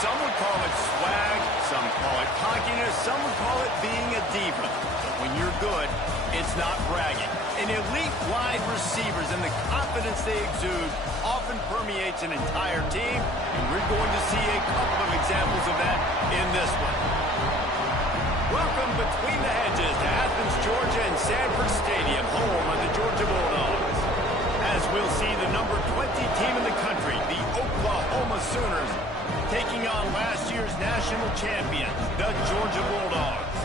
Some would call it swag, some call it cockiness, some would call it being a diva. But when you're good, it's not bragging. An elite wide receivers and the confidence they exude often permeates an entire team, and we're going to see a couple of examples of that in this one. Welcome between the hedges to Athens, Georgia and Sanford Stadium, home of the Georgia Bulldogs. As we'll see the number 20 team in the country, the Oklahoma Sooners, taking on last year's national champions, the Georgia Bulldogs.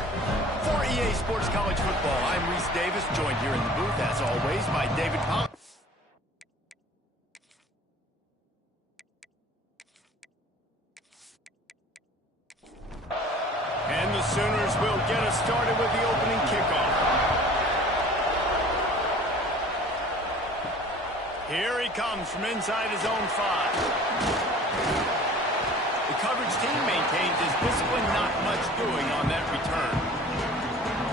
For EA Sports College Football, I'm Reese Davis, joined here in the booth, as always, by David Powell. And the Sooners will get us started with the opening kickoff. Here he comes from inside his own 5. The coverage team maintains his discipline, not much doing on that return.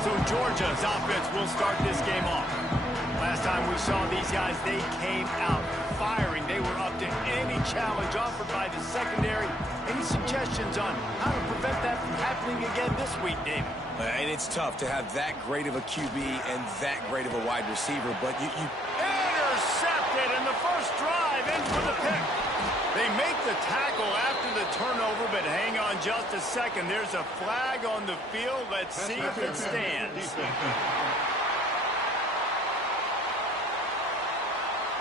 So Georgia's offense will start this game off. Last time we saw these guys, they came out firing. They were up to any challenge offered by the secondary. Any suggestions on how to prevent that from happening again this week, David? And it's tough to have that great of a QB and that great of a wide receiver, but you... Intercepted in the first drive, in for the pick. They make the tackle after the turnover, but hang on just a second. There's a flag on the field. Let's see if it stands.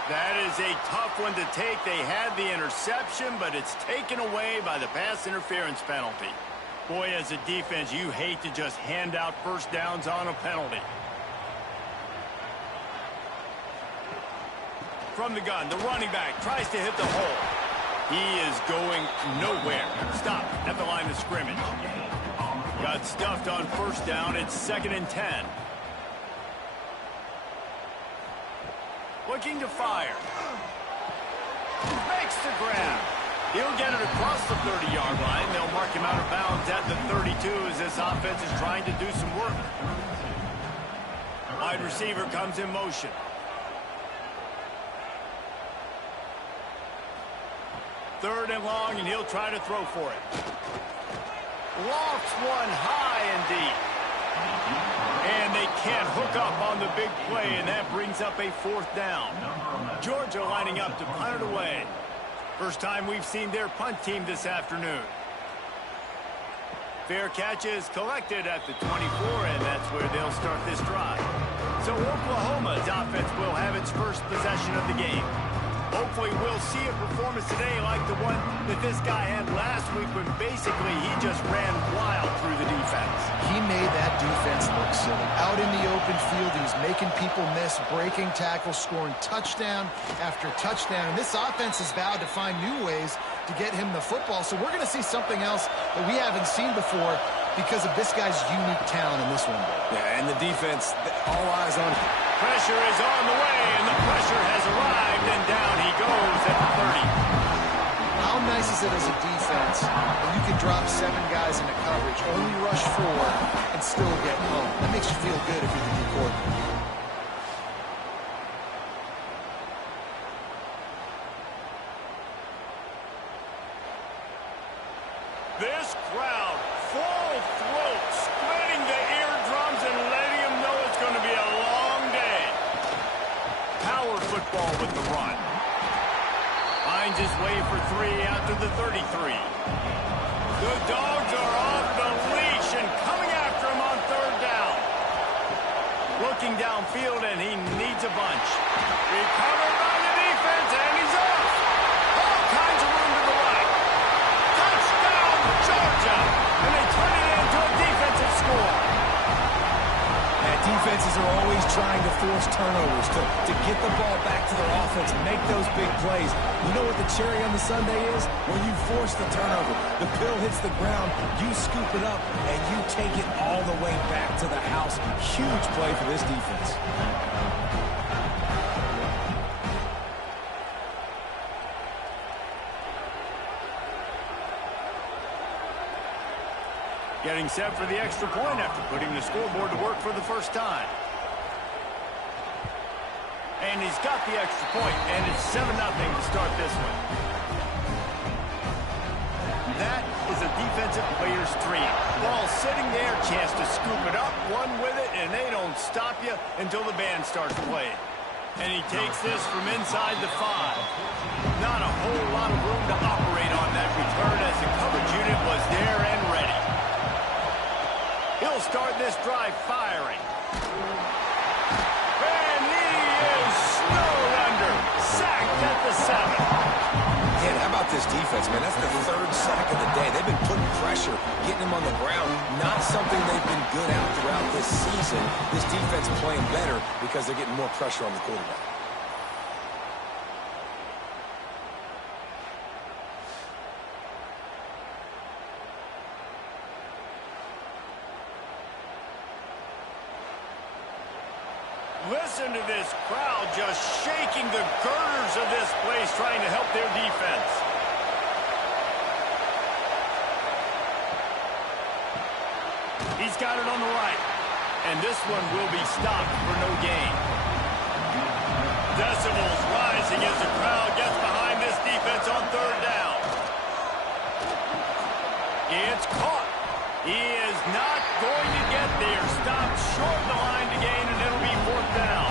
That is a tough one to take. They had the interception, but it's taken away by the pass interference penalty. Boy, as a defense, you hate to just hand out first downs on a penalty. From the gun, the running back tries to hit the hole. He is going nowhere. Stop at the line of scrimmage. Got stuffed on first down. It's 2nd and 10. Looking to fire. Makes the grab. He'll get it across the 30-yard line. They'll mark him out of bounds at the 32 as this offense is trying to do some work. Wide receiver comes in motion. Third and long, and he'll try to throw for it. Lofts one high and deep. And they can't hook up on the big play, and that brings up a 4th down. Georgia lining up to punt it away. First time we've seen their punt team this afternoon. Fair catch is collected at the 24, and that's where they'll start this drive. So Oklahoma's offense will have its first possession of the game. Hopefully we'll see a performance today like the one that this guy had last week when basically he just ran wild through the defense. He made that defense look silly. Out in the open field, he was making people miss, breaking tackles, scoring touchdown after touchdown. And this offense has vowed to find new ways to get him the football. So we're going to see something else that we haven't seen before because of this guy's unique talent in this one. Yeah, and the defense, all eyes on him. Pressure is on the way, and the pressure has arrived, and down he goes at the 30. How nice is it as a defense when you can drop 7 guys into coverage, only rush 4, and still get home? That makes you feel good if you're the D coordinator. This crowd, full throat, splitting the eardrums and letting them know it's going to be a long day. Power football with the run. Finds his way for 3 out to the 33. The Dogs are off the leash and coming after him on 3rd down. Looking downfield, and he needs a bunch. Recovered by the defense, and he's off. All kinds of room to the right. Touchdown, Georgia! And they turn it into a defensive score. Defenses are always trying to force turnovers to get the ball back to their offense, make those big plays. You know what the cherry on the sundae is? When you force the turnover, the pill hits the ground, you scoop it up, and you take it all the way back to the house. Huge play for this defense. Getting set for the extra point after putting the scoreboard to work for the first time. And he's got the extra point, and it's 7-0 to start this one. That defensive players stream. Ball sitting there, chance to scoop it up, one with it, and they don't stop you until the band starts playing. And he takes this from inside the 5. Not a whole lot of room to operate on that return as the coverage unit was there and ready. He'll start this drive firing. And he is snowed under. Sacked at the 7. Man, how about this defense, man? That's the 3rd sack of the day. They've been putting pressure, getting him on the ground. Not something they've been good at throughout this season. This defense playing better because they're getting more pressure on the quarterback. Listen to this crowd just shaking the girders of this place, trying to help their defense. He's got it on the right. And this one will be stopped for no gain. Decibels rising as the crowd gets behind this defense on 3rd down. It's caught. He is not going to get there. Stopped short of the line to gain, and it'll be 4th down.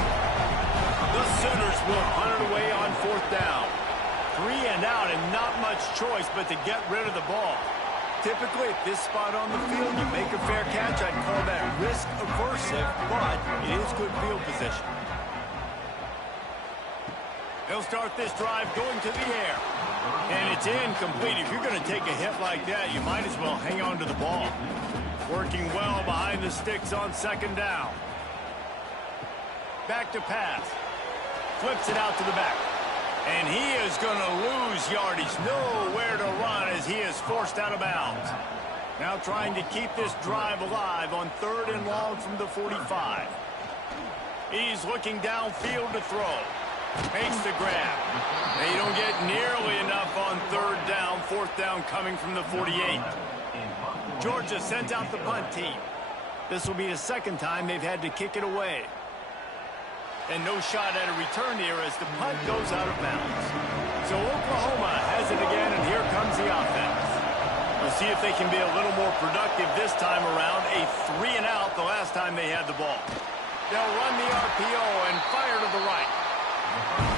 The Sooners will punt it away on 4th down. 3 and out, and not much choice but to get rid of the ball. Typically, at this spot on the field, you make a fair catch. I'd call that risk aversive, but it is good field position. They'll start this drive going to the air. And it's incomplete. If you're going to take a hit like that, you might as well hang on to the ball. Working well behind the sticks on 2nd down. Back to pass. Flips it out to the back. And he is going to lose yardage. Nowhere to run as he is forced out of bounds. Now trying to keep this drive alive on 3rd and long from the 45. He's looking downfield to throw. Makes the grab. They don't get nearly enough on 3rd down. 4th down coming from the 48. Georgia sends out the punt team. This will be the 2nd time they've had to kick it away. And no shot at a return here as the punt goes out of bounds. So Oklahoma has it again, and here comes the offense. We'll see if they can be a little more productive this time around. A 3 and out the last time they had the ball. They'll run the RPO and fire to the right.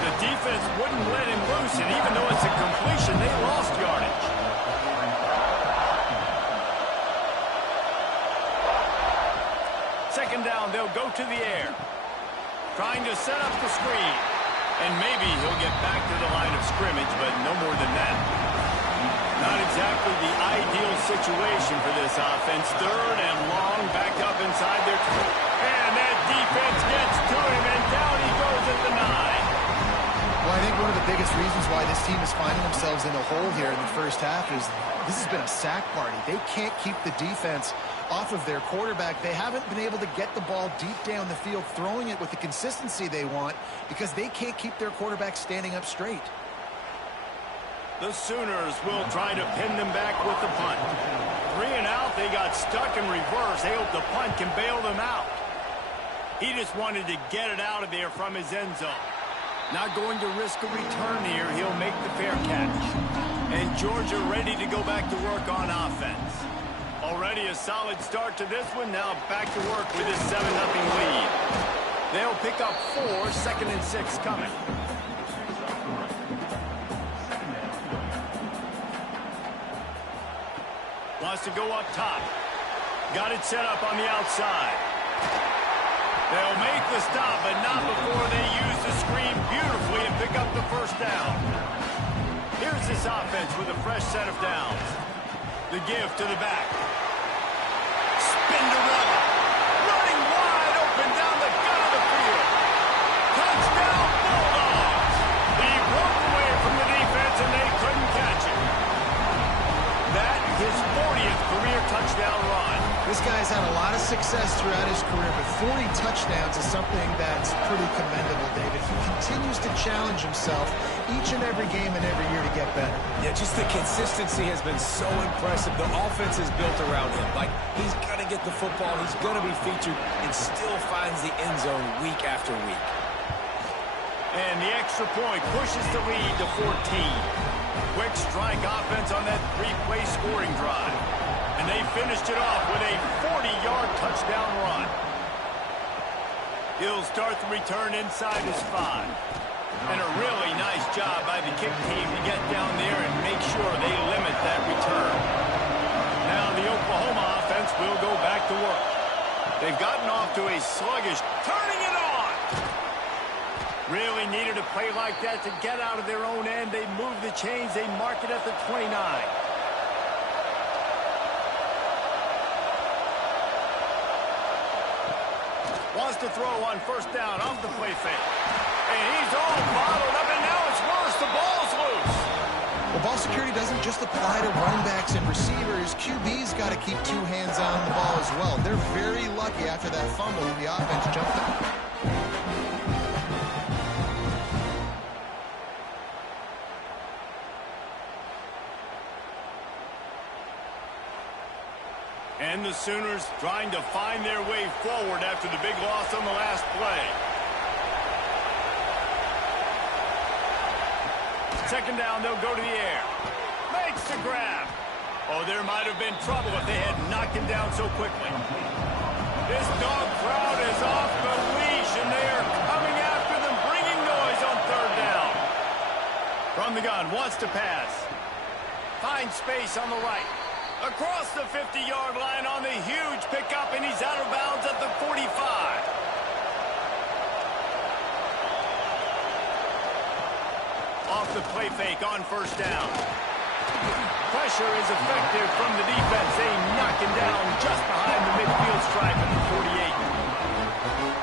The defense wouldn't let him loose, and even though it's a completion, they lost yardage. Second down, they'll go to the air. Trying to set up the screen. And maybe he'll get back to the line of scrimmage, but no more than that. Not exactly the ideal situation for this offense. 3rd and long, back up inside their 2. And that defense gets to him, and down he goes at the 9. Well, I think one of the biggest reasons why this team is finding themselves in a hole here in the first half is this has been a sack party. They can't keep the defense off of their quarterback. They haven't been able to get the ball deep down the field, throwing it with the consistency they want because they can't keep their quarterback standing up straight. The Sooners will try to pin them back with the punt. 3 and out, they got stuck in reverse. They hope the punt can bail them out. He just wanted to get it out of there from his end zone. Not going to risk a return here. He'll make the fair catch. And Georgia ready to go back to work on offense. Already a solid start to this one. Now back to work with this 7-0 lead. They'll pick up 4, 2nd and 6 coming. Wants to go up top. Got it set up on the outside. They'll make the stop, but not before they use the screen beautifully and pick up the 1st down. Here's this offense with a fresh set of downs. The give to the back. Spinderella. Running wide open down the gut of the field. Touchdown Bulldogs. He broke away from the defense and they couldn't catch him. That his 40th career touchdown run. This guy's had a lot of success throughout his career, but 40 touchdowns is something that's pretty commendable, David. He continues to challenge himself each and every game and every year to get better. Yeah, just the consistency has been so impressive. The offense is built around him. Like, he's going to get the football, he's going to be featured, and still finds the end zone week after week. And the extra point pushes the lead to 14. Quick strike offense on that three-play scoring drive. And they finished it off with a 40-yard touchdown run. He'll start the return inside his 5. And a really nice job by the kick team to get down there and make sure they limit that return. Now the Oklahoma offense will go back to work. They've gotten off to a sluggish, turning it on. Really needed a play like that to get out of their own end. They move the chains. They mark it at the 29. Wants to throw on first down off the play fake. And he's all bottled up, and now it's worse. The ball's loose. Well, ball security doesn't just apply to running backs and receivers. QB's got to keep 2 hands on the ball as well. They're very lucky after that fumble the offense jumped on. And the Sooners trying to find their way forward after the big loss on the last play. Second down, they'll go to the air. Makes the grab. Oh, there might have been trouble if they had knocked him down so quickly. This dog crowd is off the leash, and they are coming after them, bringing noise on third down. From the gun, wants to pass. Finds space on the right. Across the 50-yard line on the huge pickup, and he's out of bounds at the 45. Off the play fake on first down. Pressure is effective from the defense. They knock him down just behind the midfield stripe at the 48.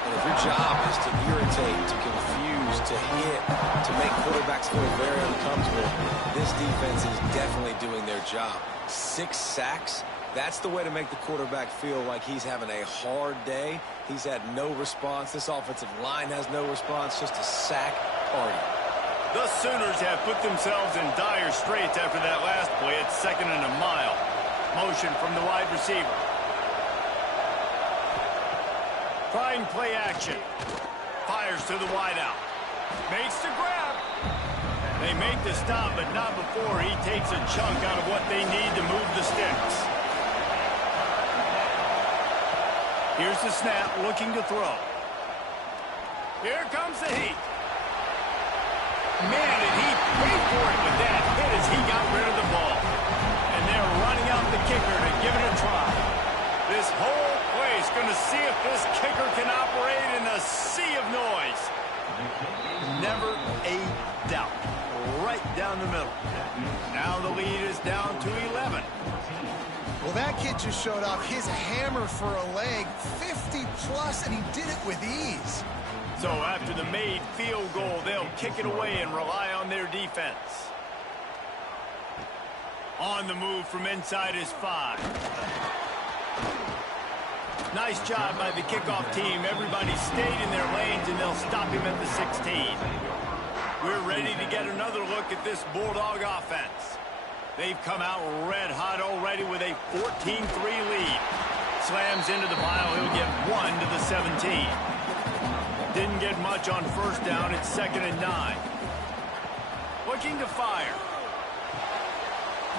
And if your job is to irritate, to confuse, to hit, to make quarterbacks feel very uncomfortable, this defense is definitely doing their job. 6 sacks, that's the way to make the quarterback feel like he's having a hard day. He's had no response. This offensive line has no response, just a sack party. The Sooners have put themselves in dire straits after that last play at 2nd and a mile. Motion from the wide receiver. Trying play action. Fires to the wideout. Makes the grab. They make the stop, but not before he takes a chunk out of what they need to move the sticks. Here's the snap, looking to throw. Here comes the heat. Man, did he pay for it with that hit as he got rid of the ball. And they're running out the kicker to give it a try. This whole place going to see if this kicker can operate in a sea of noise. Never a doubt. Right down the middle. Now the lead is down to 11. Well, that kid just showed off his hammer for a leg, 50-plus, and he did it with ease. So after the made field goal, they'll kick it away and rely on their defense. On the move from inside his 5. Nice job by the kickoff team. Everybody stayed in their lanes, and they'll stop him at the 16. We're ready to get another look at this Bulldog offense. They've come out red hot already with a 14-3 lead. Slams into the pile. He'll get 1 to the 17. Didn't get much on first down. It's 2nd and 9. Looking to fire.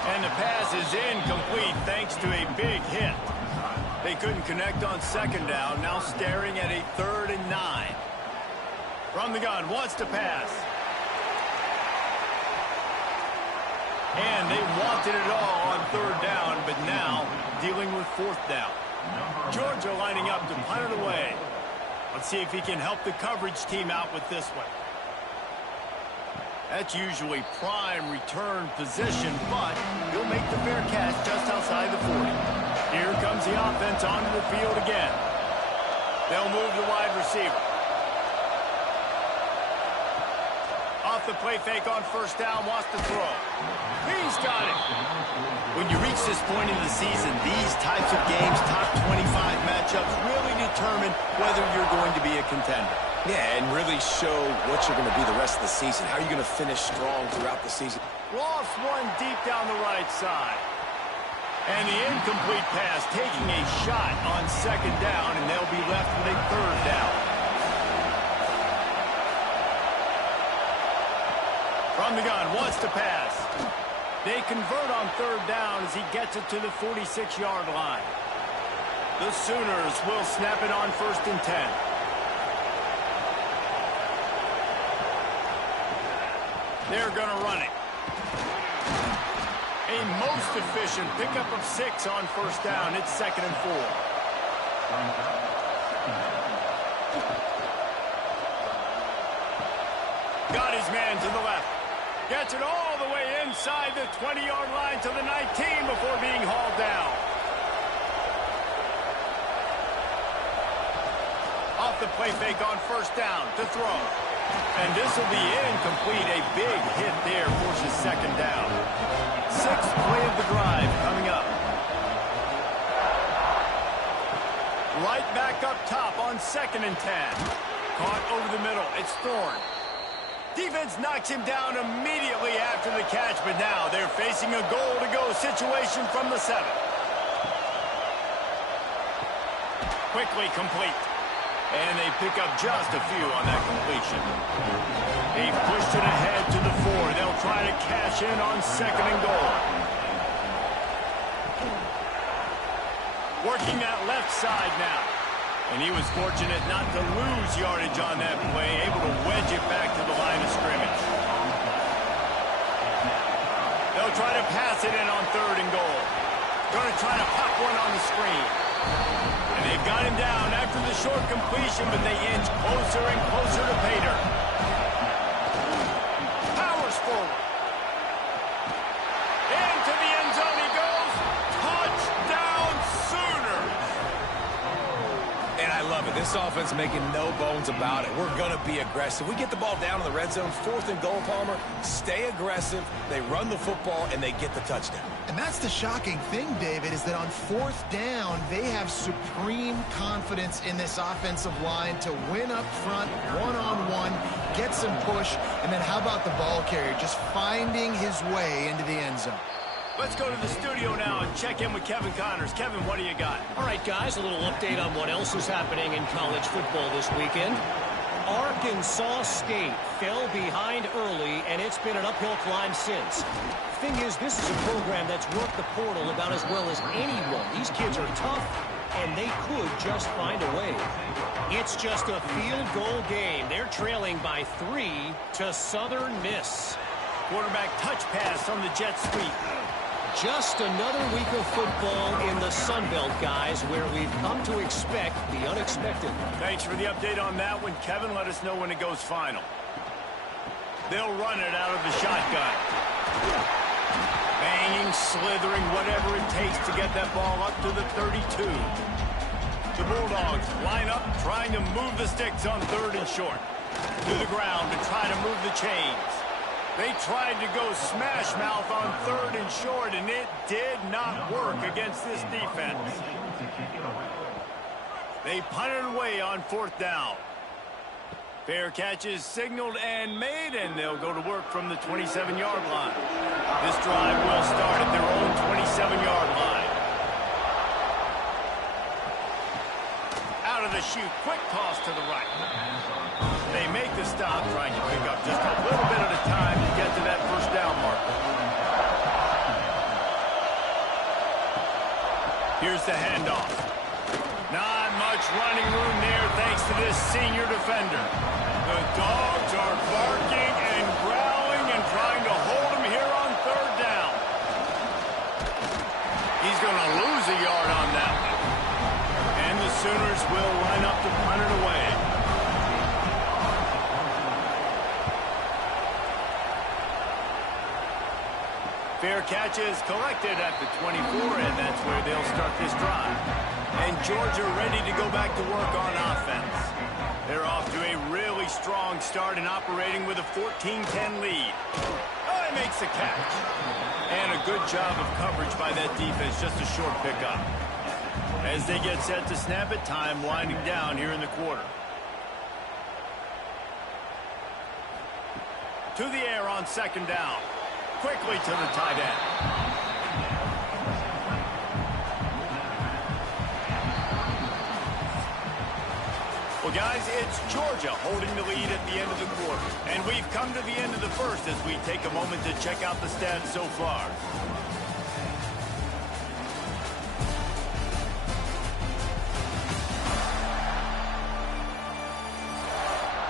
And the pass is incomplete thanks to a big hit. They couldn't connect on second down. Now staring at a 3rd and 9. From the gun, wants to pass. And they wanted it all on 3rd down, but now dealing with 4th down. Georgia lining up to punt it away. Let's see if he can help the coverage team out with this one. That's usually prime return position, but he'll make the fair catch just outside the 40. Here comes the offense onto the field again. They'll move the wide receiver. Off the play fake on first down, wants to throw. He's got it. When you reach this point in the season, these types of games, top 25 matchups, really determine whether you're going to be a contender. Yeah, and really show what you're going to be the rest of the season. How are you going to finish strong throughout the season? Lost one deep down the right side. And the incomplete pass taking a shot on second down, and they'll be left with a 3rd down. From the gun, wants to pass. They convert on third down as he gets it to the 46-yard line. The Sooners will snap it on 1st and 10. They're going to run it. A most efficient pickup of 6 on 1st down. It's 2nd and 4. Got his man to the left. Gets it all the way inside the 20-yard line to the 19 before being hauled down. Off the play fake on 1st down to throw. And this will be incomplete. A big hit there forces 2nd down. 6th play of the drive coming up. Right back up top on 2nd and 10. Caught over the middle. It's Thorne. Defense knocks him down immediately after the catch, but now they're facing a goal-to-go situation from the 7. Quickly complete. And they pick up just a few on that completion. They've pushed it ahead to the 4. They'll try to cash in on 2nd and goal. Working that left side now. And he was fortunate not to lose yardage on that play, able to wedge it back to the line of scrimmage. They'll try to pass it in on 3rd and goal. Going to try to pop one on the screen. And they've got him down after the short completion, but they inch closer and closer to pay dirt. Powers forward. Into the end zone he goes. Touchdown Sooners. And I love it. This offense making no bones about it. We're going to be aggressive. We get the ball down in the red zone, 4th and goal, Palmer. Stay aggressive. They run the football, and they get the touchdown. And that's the shocking thing, David, is that on 4th down, they have supreme confidence in this offensive line to win up front, one-on-one, get some push, and then how about the ball carrier just finding his way into the end zone? Let's go to the studio now and check in with Kevin Connors. Kevin, what do you got? All right, guys, a little update on what else is happening in college football this weekend. Arkansas State fell behind early, and it's been an uphill climb since. Thing is, this is a program that's worked the portal about as well as anyone. These kids are tough, and they could just find a way. It's just a field goal game. They're trailing by 3 to Southern Miss. Quarterback touch pass on the jet sweep. Just another week of football in the Sun Belt, guys, where we've come to expect the unexpected. Thanks for the update on that one, Kevin. Let us know when it goes final. They'll run it out of the shotgun. Banging, slithering, whatever it takes to get that ball up to the 32. The Bulldogs line up, trying to move the sticks on 3rd and short. To the ground to try to move the chains. They tried to go smash mouth on 3rd and short, and it did not work against this defense. They punted away on 4th down. Fair catch is signaled and made, and they'll go to work from the 27-yard line. This drive will start at their own 27-yard line. Out of the chute, quick toss to the right. They make the stop, trying to pick up just a little bit at a time to get to that 1st down marker. Here's the handoff. Not much running room there thanks to this senior defender. The Dogs are barking and growling and trying to hold him here on 3rd down. He's going to lose a yard on that one. And the Sooners will line up to punt it away. Fair catch is collected at the 24, and that's where they'll start this drive. And Georgia ready to go back to work on offense. They're off to a really strong start and operating with a 14-10 lead. Oh, he makes the catch. And a good job of coverage by that defense, just a short pickup. As they get set to snap it, time winding down here in the quarter. To the air on 2nd down. Quickly to the tight end. Well, guys, it's Georgia holding the lead at the end of the quarter. And we've We've come to the end of the first as we take a moment to check out the stats so far.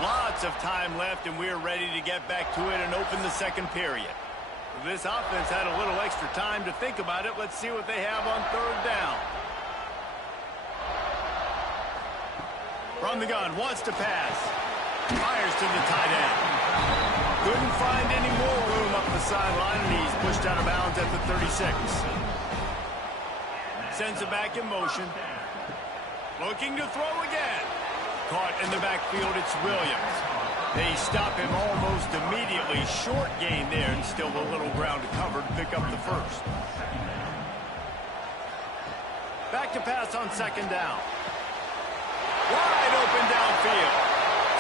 Lots of time left, and we're ready to get back to it and open the second period. This offense had a little extra time to think about it. Let's see what they have on third down. From the gun, wants to pass. Fires to the tight end. Couldn't find any more room up the sideline, and he's pushed out of bounds at the 36. Sends it back in motion. Looking to throw again. Caught in the backfield, it's Williams. They stop him almost immediately. Short gain there, and still a little ground to cover to pick up the first. Back to pass on second down. Wide open downfield.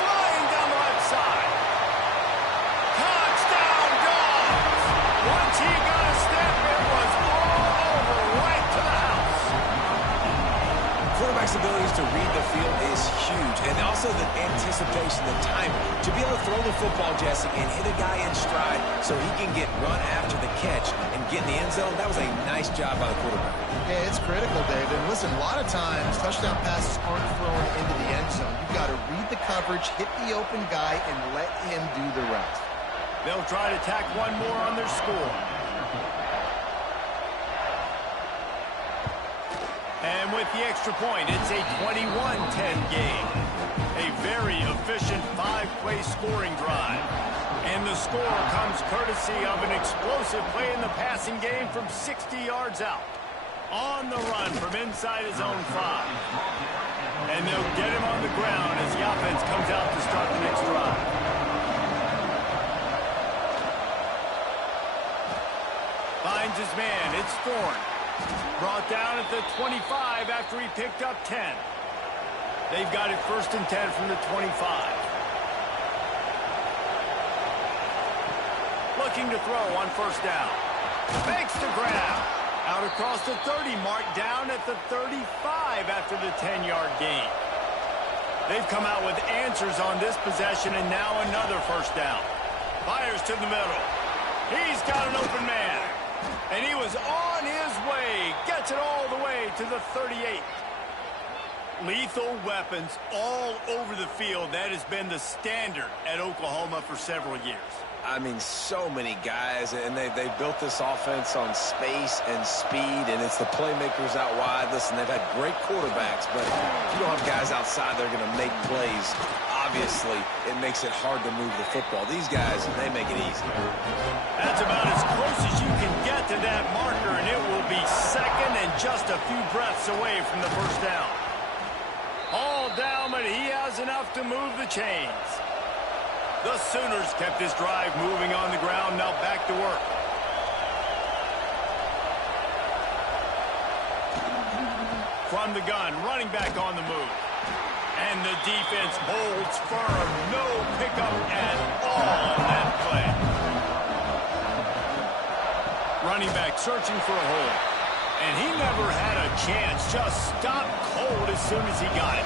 Flying down the left side. Touchdown, Dogs! Once he got a step, it was all over, right to the house. Quarterback's abilities to read the field is huge, and also the anticipation, the timing. To be able to throw the football, Jesse, and hit a guy in stride so he can get run after the catch and get in the end zone, that was a nice job by the quarterback. Yeah, it's critical, David. And listen, a lot of times, touchdown passes aren't thrown into the end zone. You've got to read the coverage, hit the open guy, and let him do the rest. They'll try to tack one more on their score. And with the extra point, it's a 21-10 game. A very efficient 5-play scoring drive. And the score comes courtesy of an explosive play in the passing game from 60 yards out. On the run from inside his own 5. And they'll get him on the ground as the offense comes out to start the next drive. Finds his man. It's Thorne. Brought down at the 25 after he picked up 10. They've got it 1st and 10 from the 25. Looking to throw on 1st down. Fakes the grab. Out across the 30, marked down at the 35 after the 10-yard gain. They've come out with answers on this possession, and now another 1st down. Fires to the middle. He's got an open man. And he was on his way. Gets it all the way to the 38. Lethal weapons all over the field. That has been the standard at Oklahoma for several years. I mean, so many guys, and they built this offense on space and speed, and it's the playmakers out wide. Listen, they've had great quarterbacks, but if you don't have guys outside, they're going to make plays. Obviously, it makes it hard to move the football. These guys, they make it easy. That's about as close as you can get to that marker, and it will be second and just a few breaths away from the 1st down. All down, but he has enough to move the chains. The Sooners kept this drive moving on the ground. Now back to work. From the gun, running back on the move. And the defense holds firm. No pickup at all on that play. Running back searching for a hole. And he never had a chance. Just stopped cold as soon as he got it.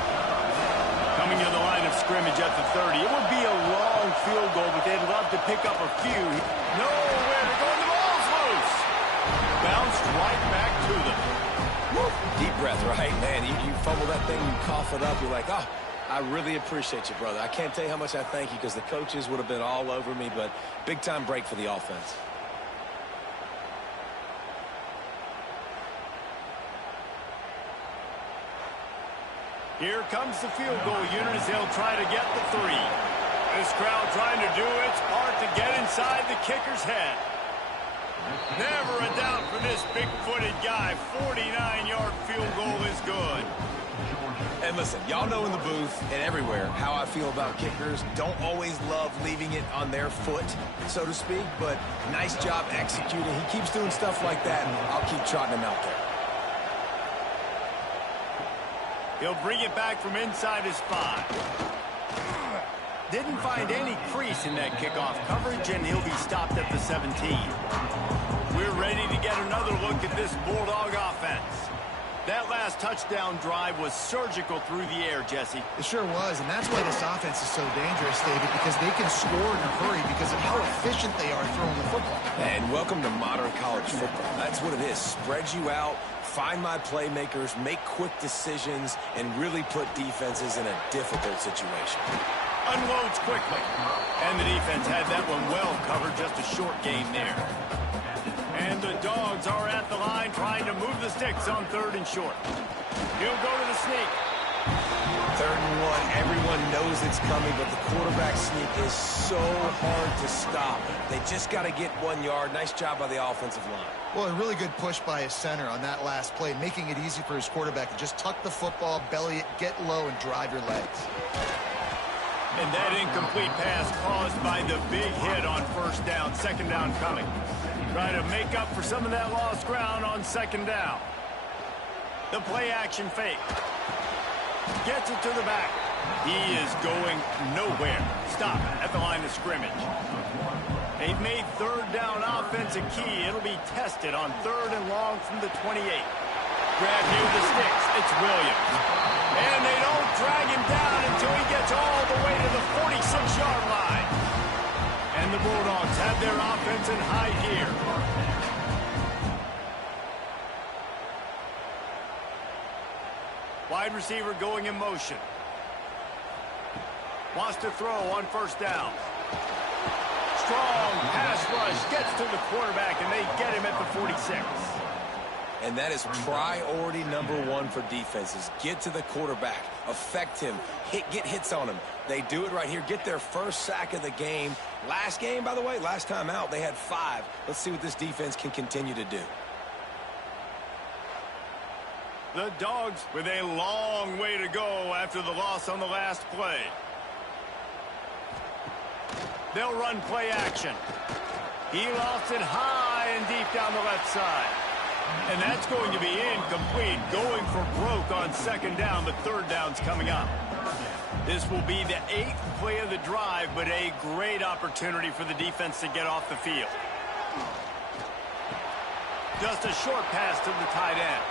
Coming to the line of scrimmage at the 30. It would be a long field goal, but they'd love to pick up a few. Nowhere to go. The ball's loose. Bounced right back to them. Woo. Deep breath, right? Man, you fumble that thing, you cough it up. You're like, oh, I really appreciate you, brother. I can't tell you how much I thank you because the coaches would have been all over me, but big-time break for the offense. Here comes the field goal unit as they'll try to get the 3. This crowd trying to do its part to get inside the kicker's head. Never a doubt for this big-footed guy. 49-yard field goal is good. And listen, y'all know in the booth and everywhere how I feel about kickers. Don't always love leaving it on their foot, so to speak, but nice job executing. He keeps doing stuff like that, and I'll keep trotting him out there. He'll bring it back from inside his 5. Didn't find any crease in that kickoff coverage, and he'll be stopped at the 17. We're ready to get another look at this Bulldog offense. That last touchdown drive was surgical through the air, Jesse. It sure was, and that's why this offense is so dangerous, David, because they can score in a hurry because of how efficient they are throwing the football. And welcome to modern college football. That's what it is. Spread you out, find my playmakers, make quick decisions, and really put defenses in a difficult situation. Unloads quickly. And the defense had that one well covered, just a short gain there. And the Dogs are at the line trying to move the sticks on 3rd and short. He'll go to the sneak. 3rd and 1, everyone knows it's coming, but the quarterback sneak is so hard to stop. They just got to get 1 yard. Nice job by the offensive line. Well, a really good push by his center on that last play, making it easy for his quarterback to just tuck the football, belly it, get low, and drive your legs. And that incomplete pass caused by the big hit on 1st down, 2nd down coming. Try to make up for some of that lost ground on 2nd down. The play action fake. Gets it to the back. He is going nowhere. Stop at the line of scrimmage. They've made 3rd down offense a key. It'll be tested on 3rd and long from the 28. Grab near the sticks. It's Williams. And they don't drag him down until he gets all the way to the 46-yard line. And the Bulldogs have their offense in high gear. Wide receiver going in motion. Wants to throw on 1st down. Strong pass rush gets to the quarterback, and they get him at the 46. And that is priority #1 for defenses. Get to the quarterback, affect him, get hits on him. They do it right here. Get their first sack of the game. Last game, by the way, last time out, they had 5. Let's see what this defense can continue to do. The Dogs with a long way to go after the loss on the last play. They'll run play action. He lost it high and deep down the left side. And that's going to be incomplete, going for broke on 2nd down, but 3rd down's coming up. This will be the 8th play of the drive, but a great opportunity for the defense to get off the field. Just a short pass to the tight end.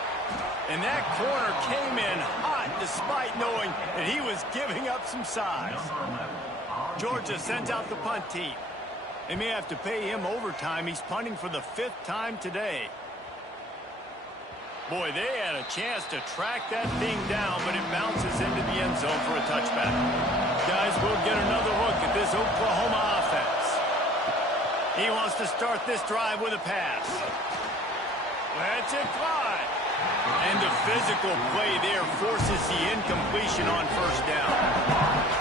And that corner came in hot despite knowing that he was giving up some size. Georgia sends out the punt team. They may have to pay him overtime. He's punting for the 5th time today. Boy, they had a chance to track that thing down, but it bounces into the end zone for a touchback. Guys, we'll get another look at this Oklahoma offense. He wants to start this drive with a pass. Lets it fly. And the physical play there forces the incompletion on 1st down.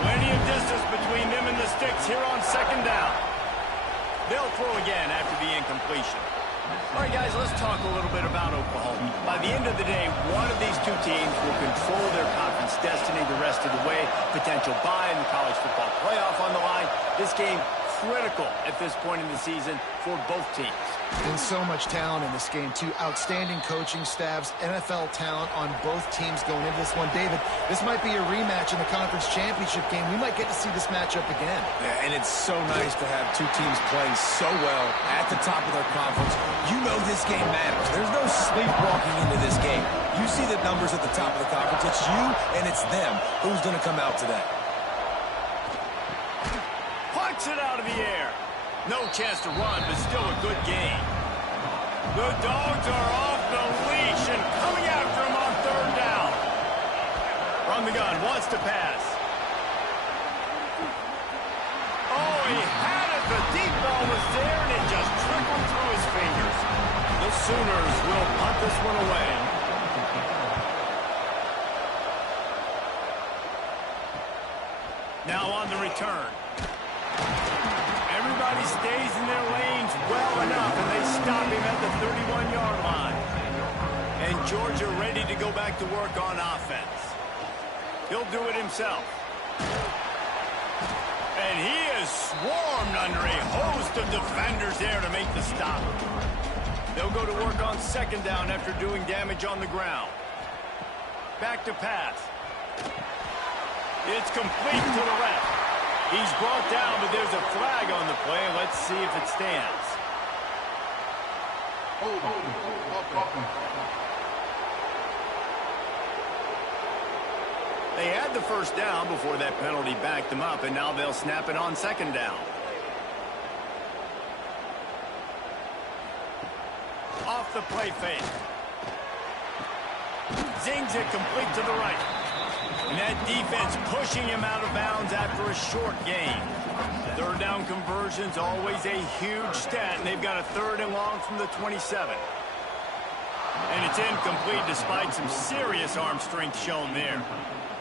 Plenty of distance between them and the sticks here on 2nd down. They'll throw again after the incompletion. All right, guys, let's talk a little bit about Oklahoma. By the end of the day, one of these two teams will control their conference destiny the rest of the way. Potential bye in the college football playoff on the line. This game critical at this point in the season for both teams. And so much talent in this game, too. Outstanding coaching staffs, NFL talent on both teams going into this one. David, this might be a rematch in the conference championship game. We might get to see this matchup again. Yeah, and it's so nice to have two teams playing so well at the top of their conference. You know this game matters. There's no sleepwalking into this game. You see the numbers at the top of the conference. It's you and it's them. Who's going to come out today? Punts it out of the air. No chance to run, but still a good game. The Dogs are off the leash and coming after him on 3rd down. From the gun, wants to pass. Oh, he had it. The deep ball was there, and it just trickled through his fingers. The Sooners will punt this one away. Now on the return. Everybody stays in their lanes well enough, and they stop him at the 31-yard line. And Georgia ready to go back to work on offense. He'll do it himself. And he is swarmed under a host of defenders there to make the stop. They'll go to work on 2nd down after doing damage on the ground. Back to pass. It's complete to the left. He's brought down, but there's a flag on the play. Let's see if it stands. They had the first down before that penalty backed them up, and now they'll snap it on second down. Off the play fake. Zings it complete to the right. And that defense pushing him out of bounds after a short gain. Third down conversion's always a huge stat, and they've got a 3rd and long from the 27. And it's incomplete despite some serious arm strength shown there.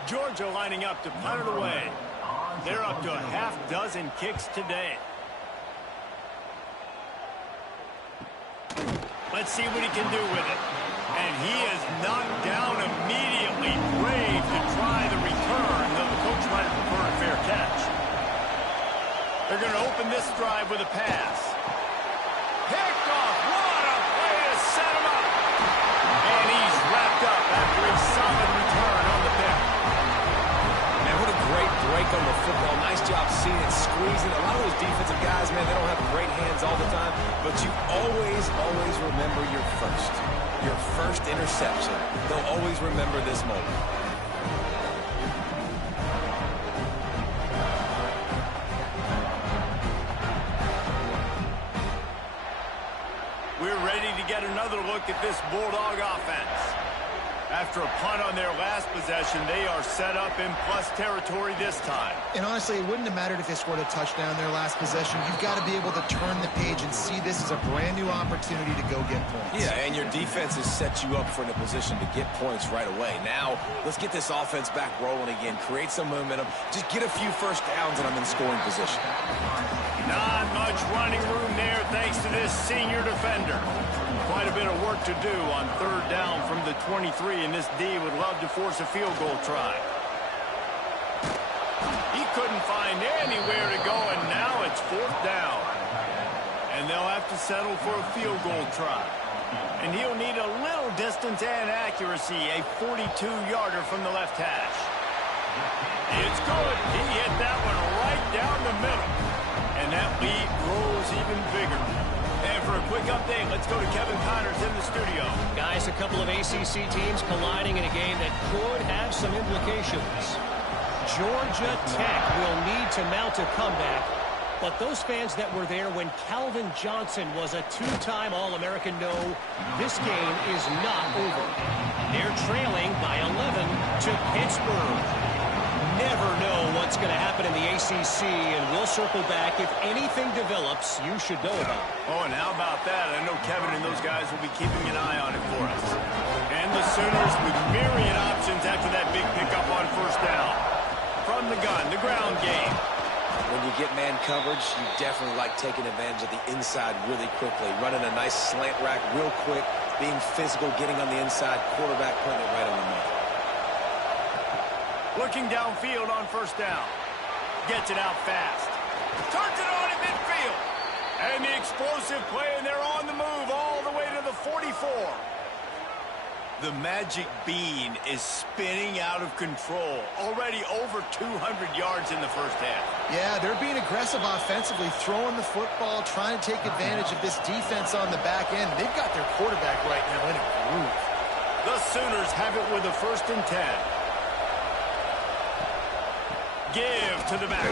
Georgia lining up to punt it away. They're up to a half-dozen kicks today. Let's see what he can do with it. And he is knocked down immediately. Brave to try the return, though the coach might have preferred a fair catch. They're going to open this drive with a pass. Picked off. What a play to set him up. And he's wrapped up after a solid return on the pick. Man, what a great break on the football. Nice job seeing it, squeezing. A lot of those defensive guys, man, they don't have great hands all the time, but you always remember your first interception. They'll always remember this moment. We're ready to get another look at this Bulldog offense. After a punt on their last possession, they are set up in plus territory this time. And honestly, it wouldn't have mattered if they scored a touchdown their last possession. You've got to be able to turn the page and see this as a brand new opportunity to go get points. Yeah, and your defense has set you up for a position to get points right away. Now, let's get this offense back rolling again. Create some momentum. Just get a few first downs, and I'm in scoring position. Not much running room there thanks to this senior defender. Quite a bit of work to do on 3rd down from the 23, and this D would love to force a field goal try. He couldn't find anywhere to go, and now it's 4th down. And they'll have to settle for a field goal try. And he'll need a little distance and accuracy, a 42-yarder from the left hash. It's good. He hit that one right down the middle. And that lead grows even bigger. And for a quick update, let's go to Kevin Connors in the studio. Guys, a couple of ACC teams colliding in a game that could have some implications. Georgia Tech will need to mount a comeback, but those fans that were there when Calvin Johnson was a 2-time All-American know this game is not over. They're trailing by 11 to Pittsburgh. Never know what's going to happen in the ACC, and we'll circle back if anything develops you should know about. Oh, and how about that? I know Kevin and those guys will be keeping an eye on it for us. And the Sooners with myriad options after that big pickup on 1st down. From the gun, the ground game. When you get man coverage, you definitely like taking advantage of the inside really quickly. Running a nice slant rack real quick, being physical, getting on the inside, quarterback putting it right on the money. Looking downfield on 1st down. Gets it out fast. Turns it on in midfield. And the explosive play, and they're on the move all the way to the 44. The magic bean is spinning out of control. Already over 200 yards in the first half. Yeah, they're being aggressive offensively, throwing the football, trying to take advantage of this defense on the back end. They've got their quarterback right now in a groove. The Sooners have it with a 1st and 10. Give to the back.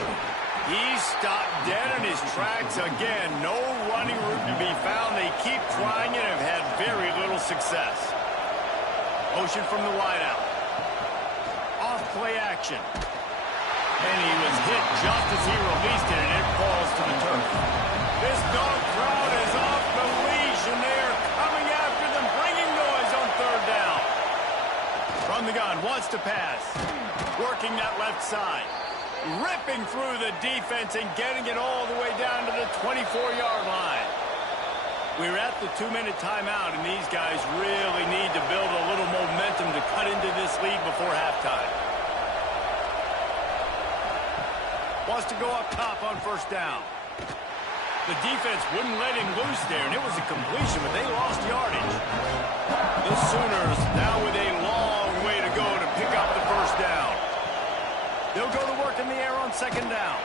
He's stopped dead in his tracks again. No running room to be found. They keep trying it and have had very little success. Motion from the wideout. Off play action. And he was hit just as he released it, and it falls to the turf. This dog crowd is off the leash, and they are coming after them, bringing noise on 3rd down. From the gun, wants to pass. Working that left side. Ripping through the defense and getting it all the way down to the 24-yard line. We're at the 2-minute timeout, and these guys really need to build a little momentum to cut into this lead before halftime. Wants to go up top on 1st down. The defense wouldn't let him loose there, and it was a completion, but they lost yardage. The Sooners now with a long way to go to pick up the 1st down. They'll go to work in the air on 2nd down.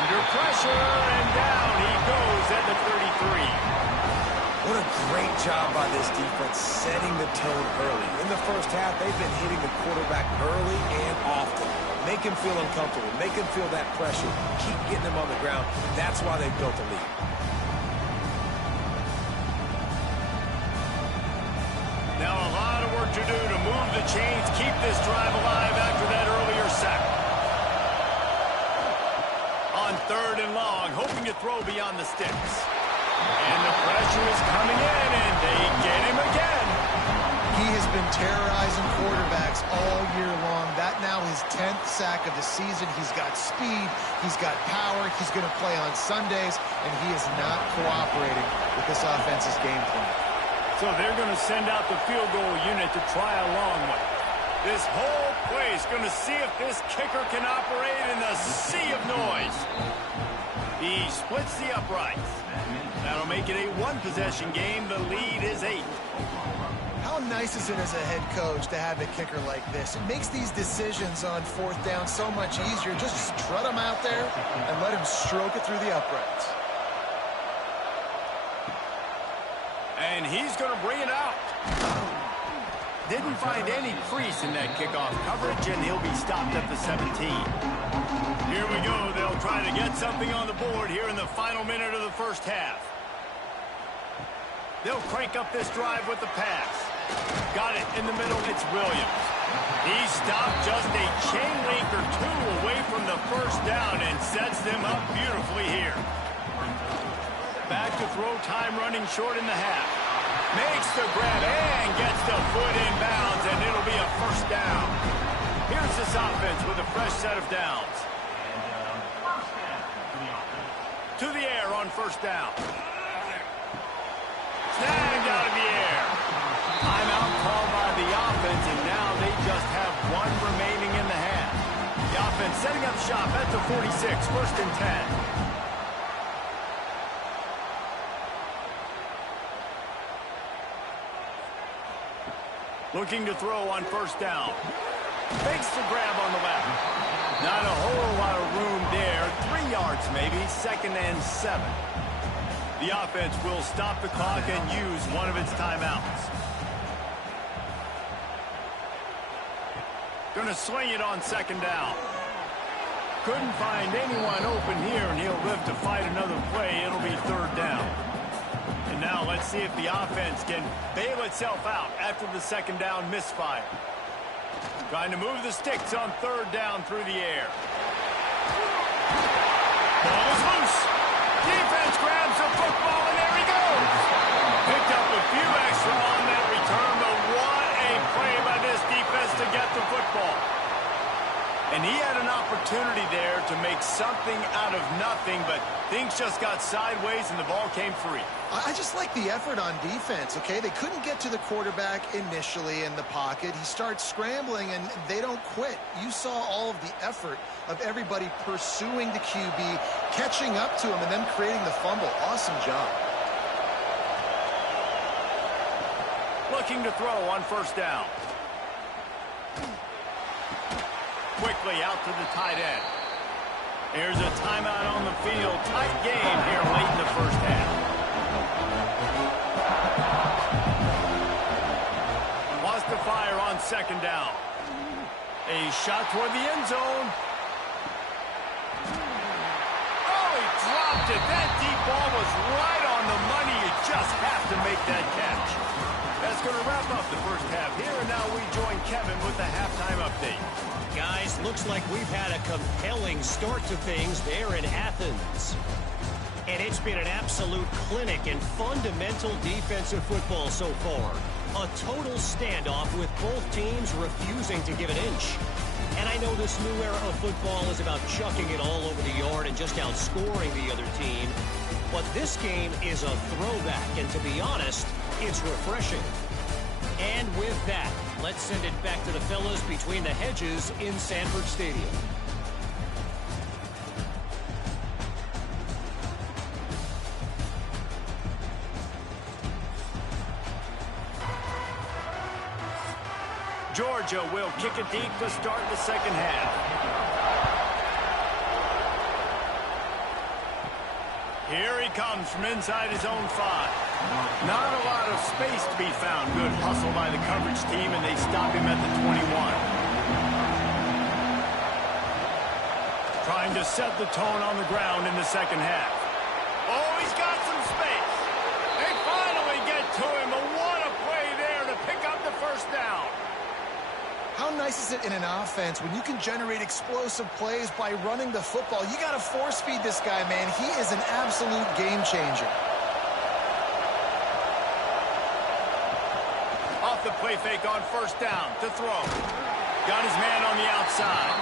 Under pressure, and down he goes at the 33. What a great job by this defense setting the tone early. In the first half, they've been hitting the quarterback early and often. Make him feel uncomfortable. Make him feel that pressure. Keep getting him on the ground. That's why they've built a lead. Now a lot of work to do to move the chains, keep this drive alive after that earlier sack. On 3rd and long, hoping to throw beyond the sticks. And the pressure is coming in, and they get him again. He has been terrorizing quarterbacks all year long. That now his 10th sack of the season. He's got speed. He's got power. He's going to play on Sundays, and he is not cooperating with this offense's game plan. So they're going to send out the field goal unit to try a long one. This whole place going to see if this kicker can operate in the sea of noise. He splits the uprights. That'll make it a one-possession game. The lead is 8. How nice is it as a head coach to have a kicker like this? It makes these decisions on 4th down so much easier. Just strut him out there and let him stroke it through the uprights. And he's going to bring it out. Didn't find any crease in that kickoff coverage, and he'll be stopped at the 17. Here we go. They'll try to get something on the board here in the final minute of the first half. They'll crank up this drive with the pass. Got it in the middle. It's Williams. He stopped just a chain link or 2 away from the first down and sets them up beautifully here. Back to throw time, running short in the half. Makes the grab and gets the foot in bounds, and it'll be a first down. Here's this offense with a fresh set of downs. To the air on first down. Snagged out of the air. Timeout called by the offense, and now they just have 1 remaining in the half. The offense setting up shop at the 46, 1st and 10. Looking to throw on first down. Fakes the grab on the left. Not a whole lot of room there. 3 yards maybe, 2nd and 7. The offense will stop the clock and use one of its timeouts. Going to sling it on 2nd down. Couldn't find anyone open here, and he'll live to fight another play. It'll be 3rd down. And now let's see if the offense can bail itself out after the 2nd down misfire. Trying to move the sticks on 3rd down through the air. Ball is loose. Defense grabs the football, and there he goes. Picked up a few extra on that return, but what a play by this defense to get the football. And he had an opportunity there to make something out of nothing, but things just got sideways and the ball came free. I just like the effort on defense, okay? They couldn't get to the quarterback initially in the pocket. He starts scrambling, and they don't quit. You saw all of the effort of everybody pursuing the QB, catching up to him, and then creating the fumble. Awesome job. Looking to throw on first down. Quickly out to the tight end. Here's a timeout on the field. Tight game here late in the first half. Wants to fire on 2nd down. A shot toward the end zone. Oh, he dropped it. That deep ball was right on the money. You just have to make that catch. That's going to wrap up the first half here, and now we join Kevin with the halftime update. Guys, looks like we've had a compelling start to things there in Athens. And it's been an absolute clinic in fundamental defensive football so far. A total standoff with both teams refusing to give an inch. And I know this new era of football is about chucking it all over the yard and just outscoring the other team. But this game is a throwback, and to be honest, it's refreshing. And with that, let's send it back to the fellas between the hedges in Sanford Stadium. Georgia will kick it deep to start the second half. Here he comes from inside his own 5. Not a lot of space to be found. Good hustle by the coverage team, and they stop him at the 21. Trying to set the tone on the ground in the second half. Oh, he's got some space. They finally get to him, but what a play there to pick up the first down. How nice is it in an offense when you can generate explosive plays by running the football? You got to force feed this guy, man. He is an absolute game changer. Off the play fake on first down to throw. Got his man on the outside.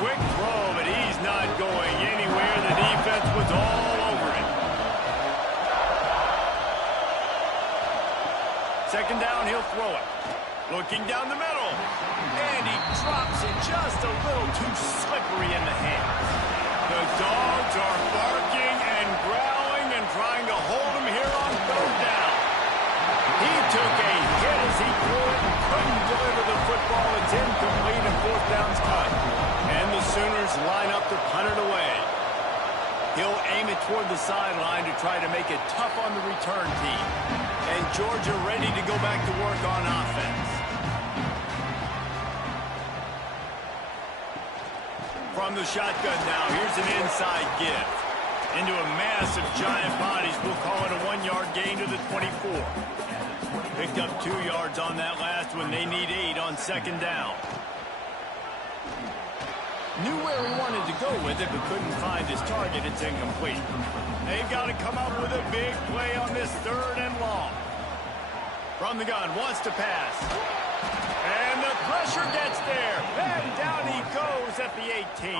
Quick throw, but he's not going anywhere. The defense was all over it. Second down, he'll throw it. Looking down the middle. And he drops it just a little too slippery in the hands. The dogs are barking and growling and trying to hold him here on third down. He took a hit as he threw it and couldn't deliver the football. It's incomplete and fourth down's cut. And the Sooners line up to punt it away. He'll aim it toward the sideline to try to make it tough on the return team. And Georgia ready to go back to work on offense. From the shotgun now, here's an inside give. Into a mass of giant bodies, we'll call it a 1-yard gain to the 24. Picked up 2 yards on that last one. They need 8 on second down. Knew where he wanted to go with it, but couldn't find his target. It's incomplete. They've got to come up with a big play on this third and long. From the gun, wants to pass. And the pressure gets there. And down he goes at the 18.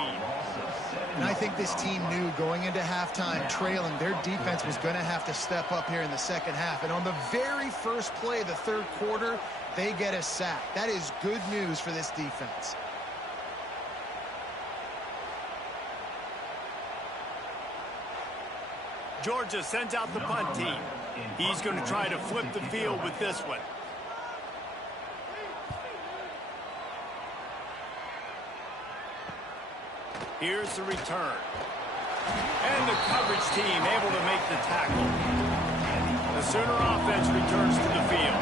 And I think this team knew going into halftime trailing, their defense was going to have to step up here in the second half. And on the very first play of the third quarter, they get a sack. That is good news for this defense. Georgia sends out the punt team. He's going to try to flip the field with this one. Here's the return. And the coverage team able to make the tackle. The Sooner offense returns to the field.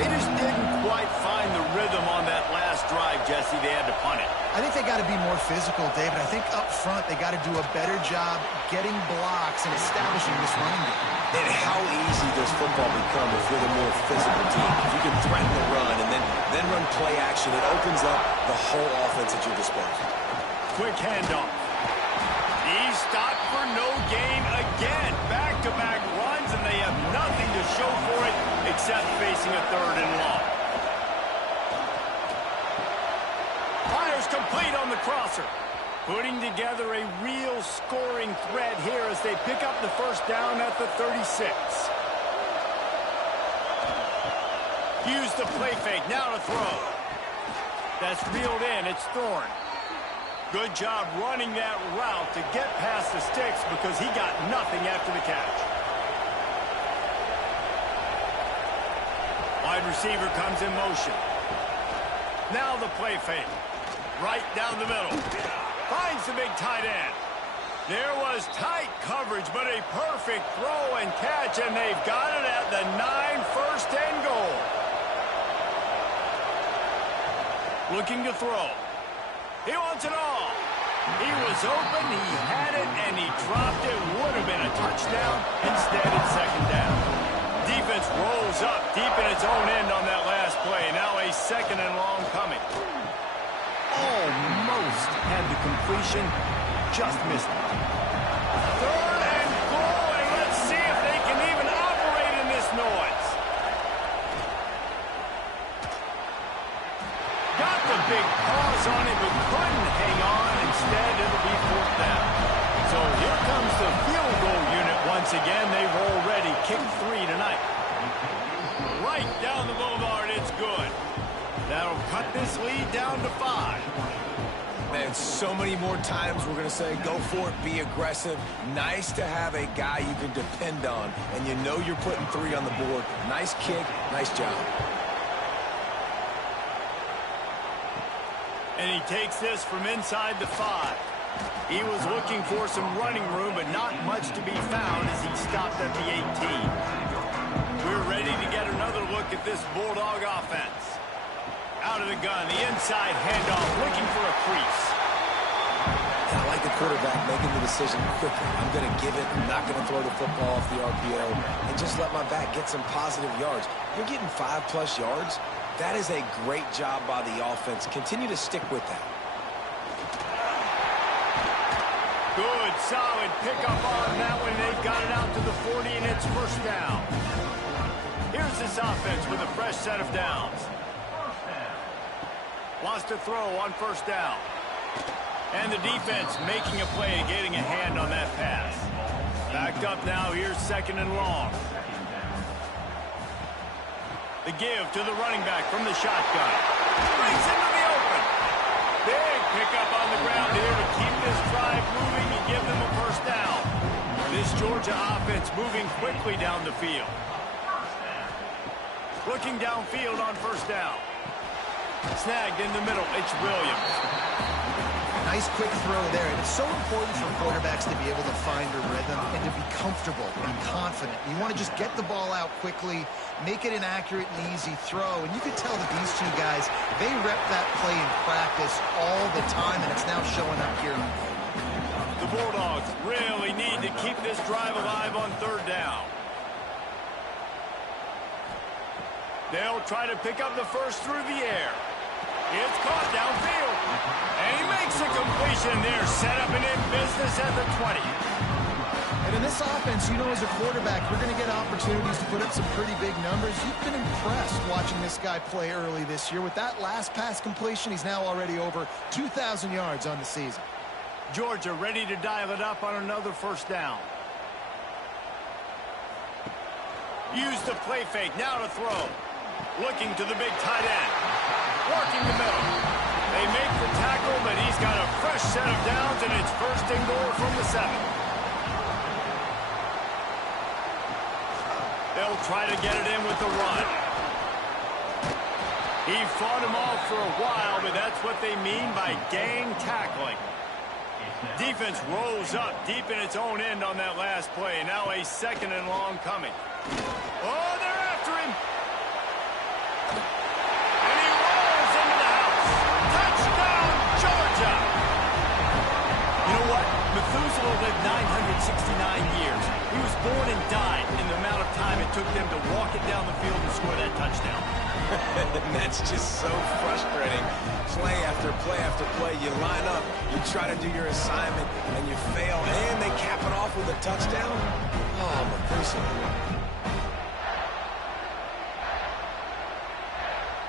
They just didn't quite find the rhythm on that last drive, Jesse. They had to punt it. I think they got to be more physical, David. I think up front they got to do a better job getting blocks and establishing this running game. And how easy does football become if you're the more physical team? If you can threaten the run and then run play action, it opens up the whole offense at your disposal. Quick handoff. He's stopped for no gain again. Back-to-back runs, and they have nothing to show for it except facing a third and long. Fires complete on the crosser. Putting together a real scoring threat here as they pick up the first down at the 36. Use the play fake. Now to throw. That's reeled in. It's Thorne. Good job running that route to get past the sticks because he got nothing after the catch. Wide receiver comes in motion. Now the play fake. Right down the middle. Finds the big tight end. There was tight coverage, but a perfect throw and catch, and they've got it at the 9, first and goal. Looking to throw. He wants it all. He was open, he had it, and he dropped it. Would have been a touchdown. Instead, it's second down. Defense rolls up deep in its own end on that last play. Now a second and long coming. Almost had the completion, just missed it. Third and goal, and let's see if they can even operate in this noise. Got the big pause on it, but couldn't hang on. Instead, it'll be fourth down. So here comes the field goal unit once again. They roll ready. Kick 3 tonight. Right down the boulevard, it's good. That'll cut this lead down to 5. Man, so many more times we're going to say, go for it, be aggressive. Nice to have a guy you can depend on, and you know you're putting 3 on the board. Nice kick, nice job. And he takes this from inside the 5. He was looking for some running room, but not much to be found as he stopped at the 18. We're ready to get another look at this Bulldog offense. Out of the gun, the inside handoff, looking for a crease. I like the quarterback making the decision quickly. I'm going to give it. I'm not going to throw the football off the RPO and just let my back get some positive yards. You're getting 5+ yards. That is a great job by the offense. Continue to stick with that. Good, solid pickup on that one. They've got it out to the 40, and it's first down. Here's this offense with a fresh set of downs. Wants to throw on first down. And the defense making a play, getting a hand on that pass. Backed up now, here's 2nd and long. The give to the running back from the shotgun. Brings into the open. Big pickup on the ground here to keep this drive moving and give them a first down. This Georgia offense moving quickly down the field. Looking downfield on first down. Snagged in the middle, it's Williams. Nice quick throw there, and it's so important for quarterbacks to be able to find a rhythm and to be comfortable and confident. You want to just get the ball out quickly, make it an accurate and easy throw, and you can tell that these two guys, they rep that play in practice all the time, and it's now showing up here on film. The Bulldogs really need to keep this drive alive on 3rd down. They'll try to pick up the first through the air. It's caught downfield. And he makes a completion there. Set up and in business at the 20. And in this offense, you know, as a quarterback, you're going to get opportunities to put up some pretty big numbers. You've been impressed watching this guy play early this year. With that last pass completion, he's now already over 2,000 yards on the season. Georgia ready to dial it up on another first down. Use the play fake. Now to throw. Looking to the big tight end. Working the middle. They make the tackle, but he's got a fresh set of downs, and it's 1st and goal from the 7. They'll try to get it in with the run. He fought him off for a while, but that's what they mean by gang tackling. Defense rose up deep in its own end on that last play. Now a 2nd and long coming. Oh, they're after him. And he rolls into the house. Touchdown, Georgia. You know what? Methuselah lived 969 years. He was born and died in the amount of time it took them to walk it down the field and score that touchdown. And that's just so frustrating. Play after play after play. You line up, you try to do your assignment, and you fail, and they cap it off with a touchdown? Oh, Methuselah.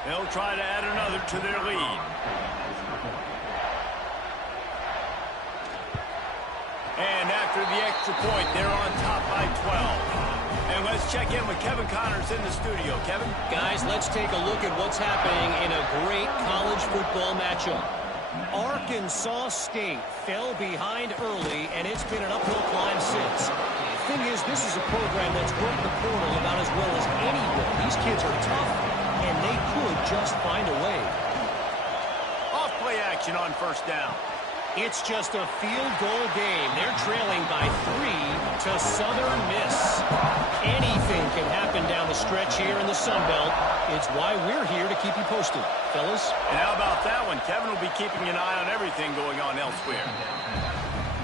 They'll try to add another to their lead. And after the extra point, they're on top by 12. And let's check in with Kevin Connors in the studio. Kevin? Guys, let's take a look at what's happening in a great college football matchup. Arkansas State fell behind early, and it's been an uphill climb since. Thing is, this is a program that's worked the portal about as well as anyone. These kids are tough, and they could just find a way. Off play action on first down. It's just a field goal game. They're trailing by 3 to Southern Miss. Anything can happen down the stretch here in the Sun Belt. It's why we're here to keep you posted, fellas. And how about that one? Kevin will be keeping an eye on everything going on elsewhere.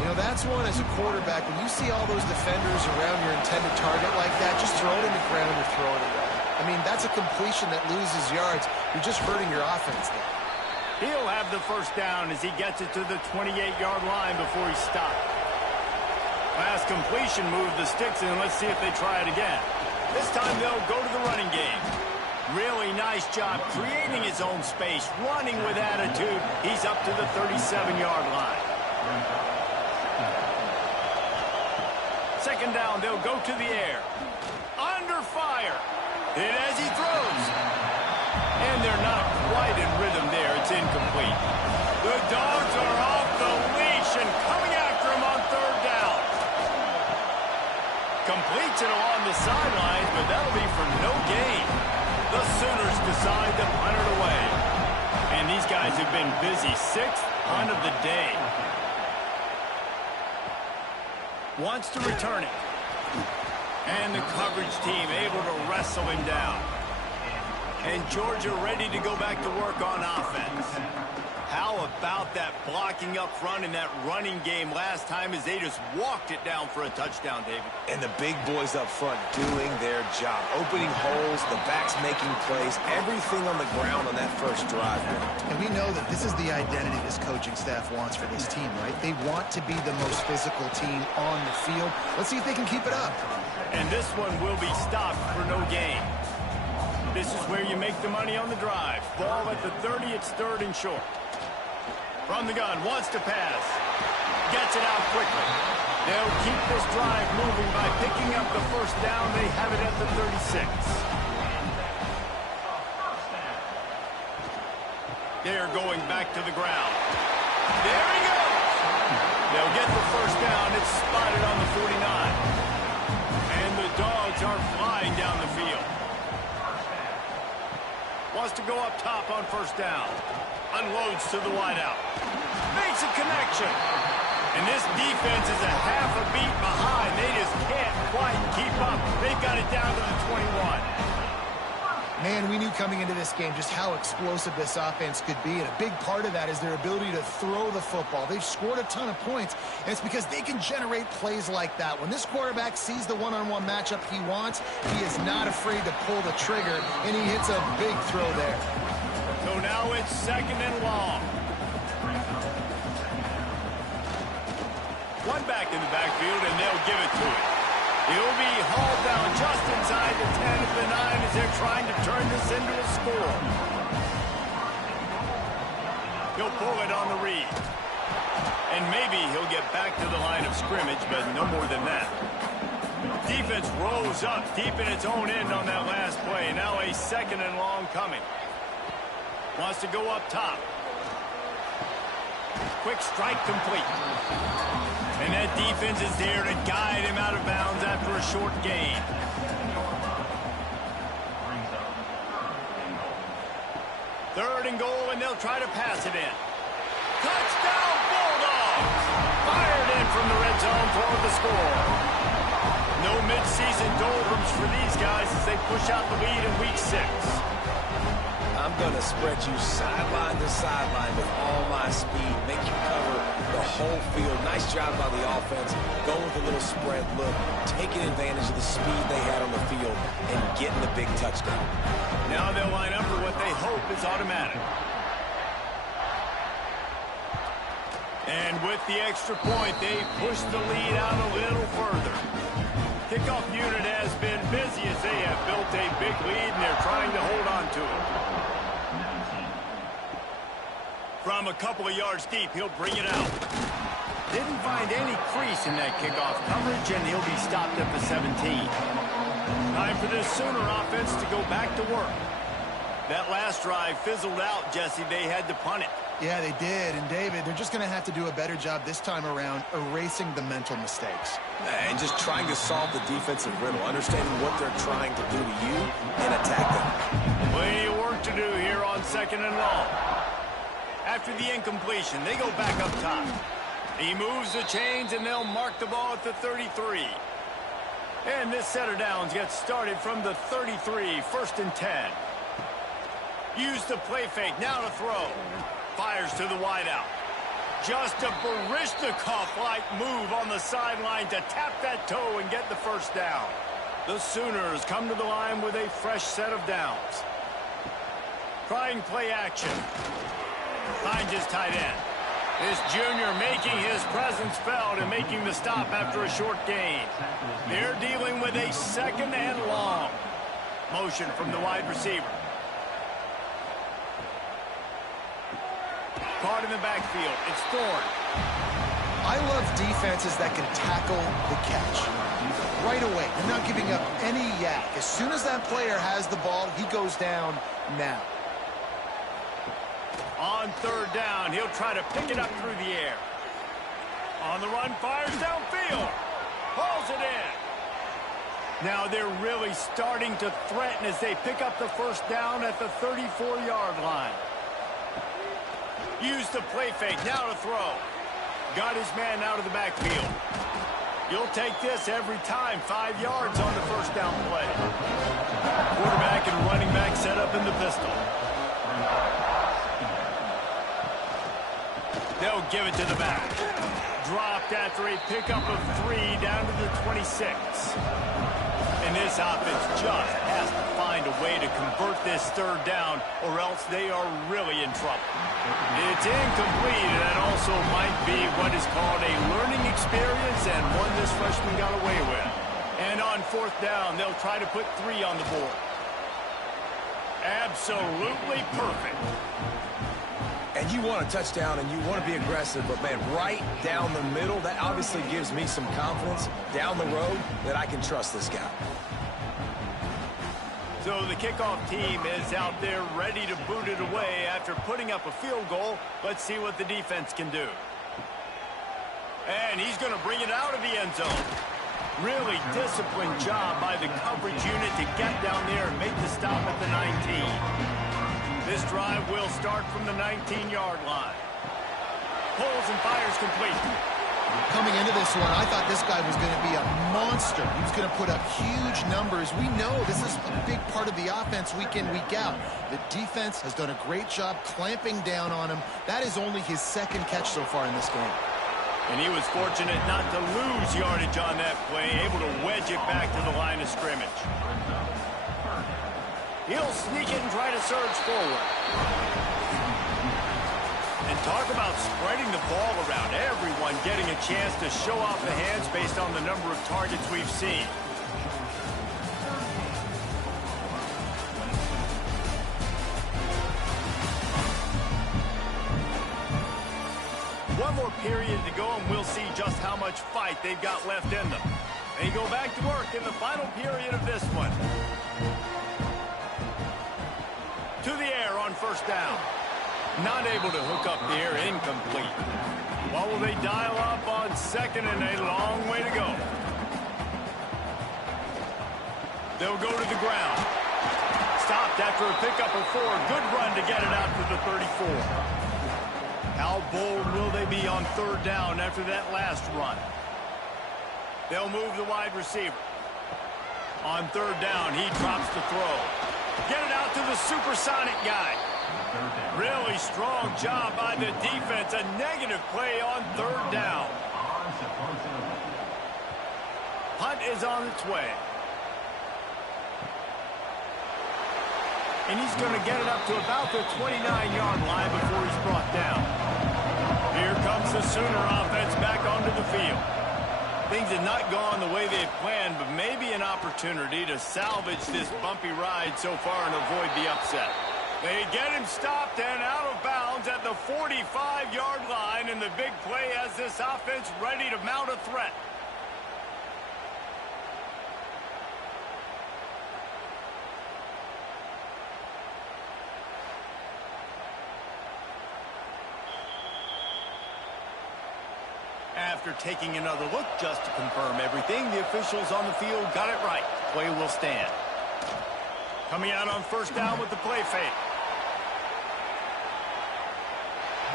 You know, that's one as a quarterback. When you see all those defenders around your intended target like that, just throw it in the ground or throw it away. I mean, that's a completion that loses yards. You're just hurting your offense there. He'll have the first down as he gets it to the 28-yard line before he stopped. Last completion moved the sticks, and let's see if they try it again. This time they'll go to the running game. Really nice job creating his own space, running with attitude. He's up to the 37-yard line. 2nd down, they'll go to the air. Under fire. Hit as he throws. And they're not quite in rhythm there. It's incomplete. The Dogs are off the leash and coming after him on 3rd down. Completes it along the sidelines, but that'll be for no gain. The Sooners decide to punt it away. And these guys have been busy. 6th punt of the day. Wants to return it. And the coverage team able to wrestle him down. And Georgia ready to go back to work on offense. How about that blocking up front in that running game last time as they just walked it down for a touchdown, David? And the big boys up front doing their job. Opening holes, the backs making plays, everything on the ground on that first drive. And we know that this is the identity this coaching staff wants for this team, right? They want to be the most physical team on the field. Let's see if they can keep it up. And this one will be stopped for no gain. This is where you make the money on the drive. Ball at the 30, it's 3rd and short. From the gun, wants to pass. Gets it out quickly. They'll keep this drive moving by picking up the first down. They have it at the 36. They're going back to the ground. There he goes. They'll get the first down. It's spotted on the 49. And the Dogs are flying down the field. Wants to go up top on first down. Unloads to the wideout. Makes a connection. And this defense is a half a beat behind. They just can't quite keep up. They've got it down to the 21. Man, we knew coming into this game just how explosive this offense could be, and a big part of that is their ability to throw the football. They've scored a ton of points, and it's because they can generate plays like that. When this quarterback sees the one-on-one matchup he wants, he is not afraid to pull the trigger, and he hits a big throw there. So now it's 2nd and long. One back in the backfield, and they'll give it to him. He'll be hauled down just inside the 10 of the 9 as they're trying to turn this into a score. He'll pull it on the read. And maybe he'll get back to the line of scrimmage, but no more than that. Defense rose up deep in its own end on that last play. Now a 2nd and long coming. Wants to go up top. Quick strike complete. And that defense is there to guide him out of bounds after a short gain. Third and goal, and they'll try to pass it in. Touchdown, Bulldogs! Fired in from the red zone for the score. No midseason doldrums for these guys as they push out the lead in Week 6. I'm going to spread you sideline to sideline with all my speed, make you cover the whole field. Nice job by the offense, going with a little spread look, taking advantage of the speed they had on the field, and getting the big touchdown. Now they'll line up for what they hope is automatic. And with the extra point, they push the lead out a little further. Kickoff unit has been busy as they have built a big lead, and they're trying to hold on to it. From a couple of yards deep, he'll bring it out. Didn't find any crease in that kickoff coverage, and he'll be stopped at the 17. Time for this Sooner offense to go back to work. That last drive fizzled out, Jesse. They had to punt it. Yeah, they did. And, David, they're just going to have to do a better job this time around erasing the mental mistakes. And just trying to solve the defensive riddle, understanding what they're trying to do to you and attack them. Plenty of work to do here on 2nd and long. After the incompletion, they go back up top. He moves the chains, and they'll mark the ball at the 33. And this set of downs gets started from the 33, 1st and 10. Use the play fake, now to throw. Fires to the wideout. Just a Baryshnikov-like move on the sideline to tap that toe and get the first down. The Sooners come to the line with a fresh set of downs. Trying play action. Finds his tight end. This junior making his presence felt and making the stop after a short gain. They're dealing with a 2nd and long. Motion from the wide receiver. Caught in the backfield. It's Thorne. I love defenses that can tackle the catch. Right away. They're not giving up any yak. As soon as that player has the ball, he goes down now. On 3rd down, he'll try to pick it up through the air. On the run, fires downfield. Hauls it in. Now they're really starting to threaten as they pick up the first down at the 34-yard line. Use the play fake, now to throw. Got his man out of the backfield. You'll take this every time. 5 yards on the first down play. Quarterback and running back set up in the pistol. They'll give it to the back. Dropped after a pickup of 3 down to the 26. And this offense just has to find a way to convert this third down, or else they are really in trouble. It's incomplete, and that also might be what is called a learning experience, and one this freshman got away with. And on fourth down, they'll try to put 3 on the board. Absolutely perfect. And you want a touchdown, and you want to be aggressive, but, man, right down the middle, that obviously gives me some confidence down the road that I can trust this guy. So the kickoff team is out there ready to boot it away after putting up a field goal. Let's see what the defense can do. And he's going to bring it out of the end zone. Really disciplined job by the coverage unit to get down there and make the stop at the 19. This drive will start from the 19-yard line. Pulls and fires complete. Coming into this one, I thought this guy was going to be a monster. He was going to put up huge numbers. We know this is a big part of the offense week in, week out. The defense has done a great job clamping down on him. That is only his second catch so far in this game. And he was fortunate not to lose yardage on that play, able to wedge it back to the line of scrimmage. He'll sneak it and try to surge forward. And talk about spreading the ball around. Everyone getting a chance to show off the hands based on the number of targets we've seen. One more period to go, and we'll see just how much fight they've got left in them. They go back to work in the final period of this one. To the air on first down. Not able to hook up the air, incomplete. What will they dial up on second, and a long way to go? They'll go to the ground. Stopped after a pickup of 4. Good run to get it out to the 34. How bold will they be on third down after that last run? They'll move the wide receiver. On third down, he drops the throw. Get it out to the supersonic guy. Really strong job by the defense. A negative play on third down. Punt is on its way. And he's going to get it up to about the 29-yard line before he's brought down. Here comes the Sooner offense back onto the field. Things have not gone the way they had planned, but maybe an opportunity to salvage this bumpy ride so far and avoid the upset. They get him stopped and out of bounds at the 45-yard line, and the big play has this offense ready to mount a threat. After taking another look just to confirm everything, the officials on the field got it right. Play will stand. Coming out on first down with the play fake.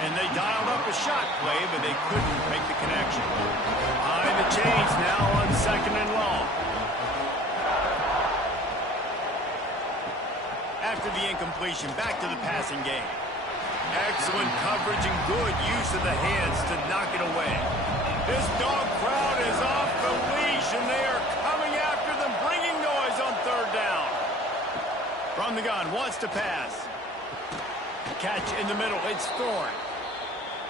And they dialed up a shot play, but they couldn't make the connection. Behind the chains now on second and long. After the incompletion, back to the passing game. Excellent coverage and good use of the hands to knock it away. This dog crowd is off the leash, and they are coming after them, bringing noise on third down. From the gun, wants to pass. Catch in the middle, it's Thorne.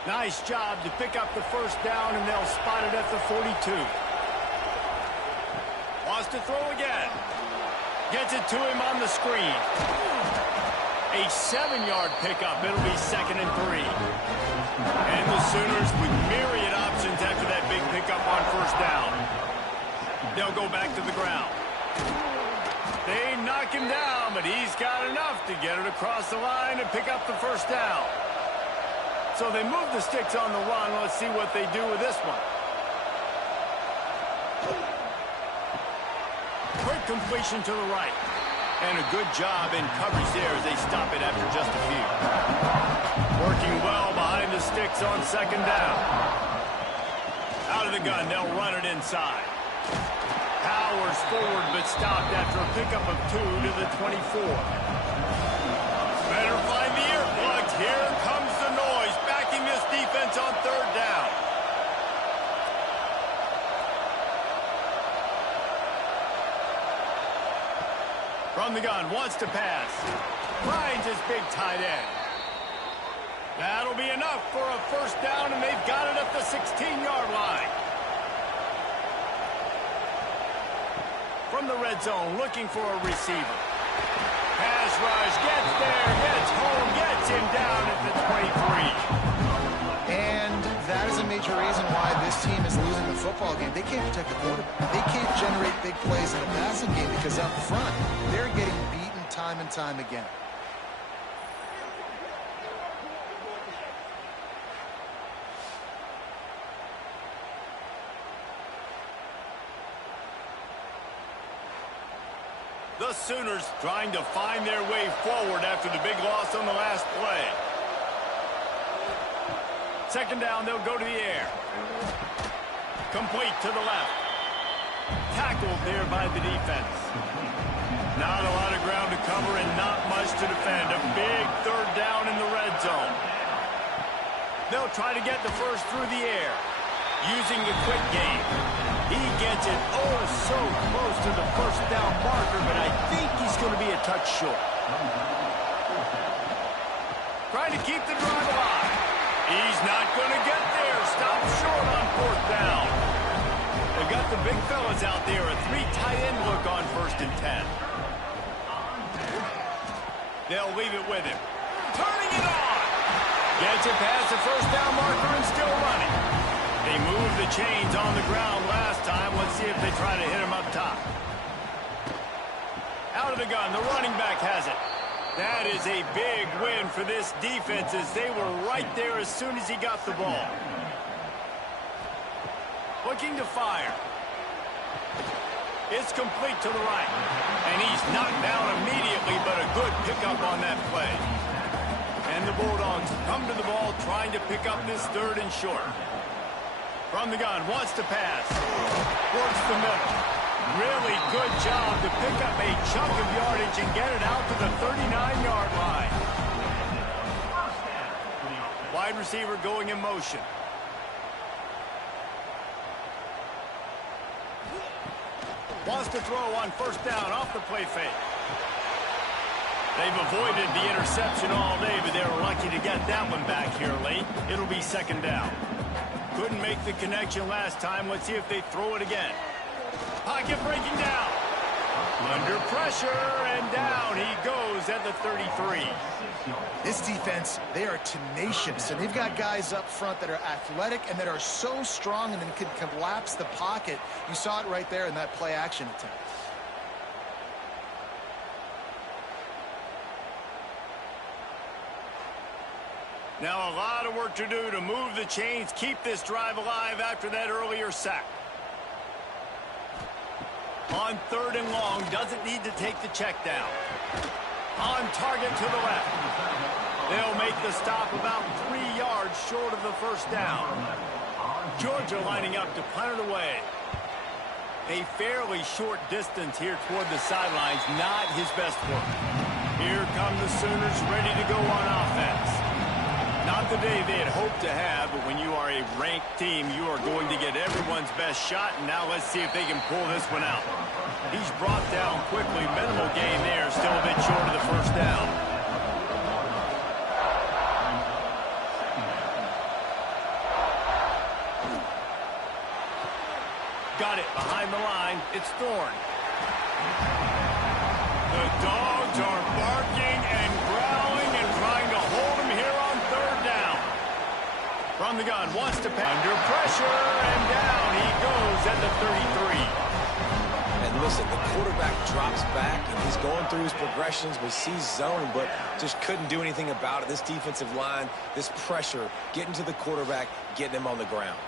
Nice job to pick up the first down, and they'll spot it at the 42. Wants to throw again. Gets it to him on the screen. A 7-yard pickup. It'll be second and 3. And the Sooners with myriad options after that big pickup on first down. They'll go back to the ground. They knock him down, but he's got enough to get it across the line and pick up the first down. So they move the sticks on the run. Let's see what they do with this one. Quick completion to the right. And a good job in coverage there as they stop it after just a few. Working well behind the sticks on second down. Out of the gun, they'll run it inside. Powers forward, but stopped after a pickup of 2 to the 24. Better find the earplugs. Here comes the noise, backing this defense on third down. From the gun, wants to pass. Finds his big tight end. That'll be enough for a first down, and they've got it at the 16-yard line. From the red zone, looking for a receiver. Pass rush, gets there, gets home, gets him down at the 23. And that is a major reason why this team is losing the football game. They can't protect the quarterback. They can't generate big plays in the passing game because up front, they're getting beaten time and time again. The Sooners trying to find their way forward after the big loss on the last play. Second down, they'll go to the air. Complete to the left. Tackled there by the defense. Not a lot of ground to cover and not much to defend. A big third down in the red zone. They'll try to get the first through the air. Using the quick game. He gets it so close to the first down marker, but I think he's going to be a touch short. Trying to keep the drive alive. He's not going to get there. Stop short on fourth down. They've got the big fellas out there. A 3 tight end look on 1st and 10. They'll leave it with him. Turning it on. Gets it past the first down marker and still running. They moved the chains on the ground last time. Let's see if they try to hit him up top. Out of the gun, the running back has it. That is a big win for this defense as they were right there as soon as he got the ball. Looking to fire. It's complete to the right. And he's knocked down immediately, but a good pickup on that play. And the Bulldogs come to the ball trying to pick up this 3rd and short. From the gun, wants to pass. Works the middle. Really good job to pick up a chunk of yardage and get it out to the 39-yard line. Wide receiver going in motion. Wants to throw on 1st down off the play fake. They've avoided the interception all day, but they were lucky to get that one back here late. It'll be 2nd down. Couldn't make the connection last time. Let's see if they throw it again. Pocket breaking down. Under pressure, and down he goes at the 33. This defense, they are tenacious, and they've got guys up front that are athletic and that are so strong and then can collapse the pocket. You saw it right there in that play-action attempt. Now a lot of work to do to move the chains, keep this drive alive after that earlier sack. On 3rd and long, doesn't need to take the check down. On target to the left. They'll make the stop about 3 yards short of the 1st down. Georgia lining up to punt it away. A fairly short distance here toward the sidelines, not his best work. Here come the Sooners ready to go on offense. Not the day they had hoped to have, but when you are a ranked team, you are going to get everyone's best shot, and now let's see if they can pull this one out. He's brought down quickly. Minimal gain there, still a bit short of the 1st down. Got it behind the line. It's Thorne. The Dogs are barking and growling and trying to hold him here on 3rd down. From the gun, wants to pass. Under pressure, and down he goes at the 33. And listen, the quarterback drops back, and he's going through his progressions, but sees zone, but just couldn't do anything about it. This defensive line, this pressure, getting to the quarterback, getting him on the ground.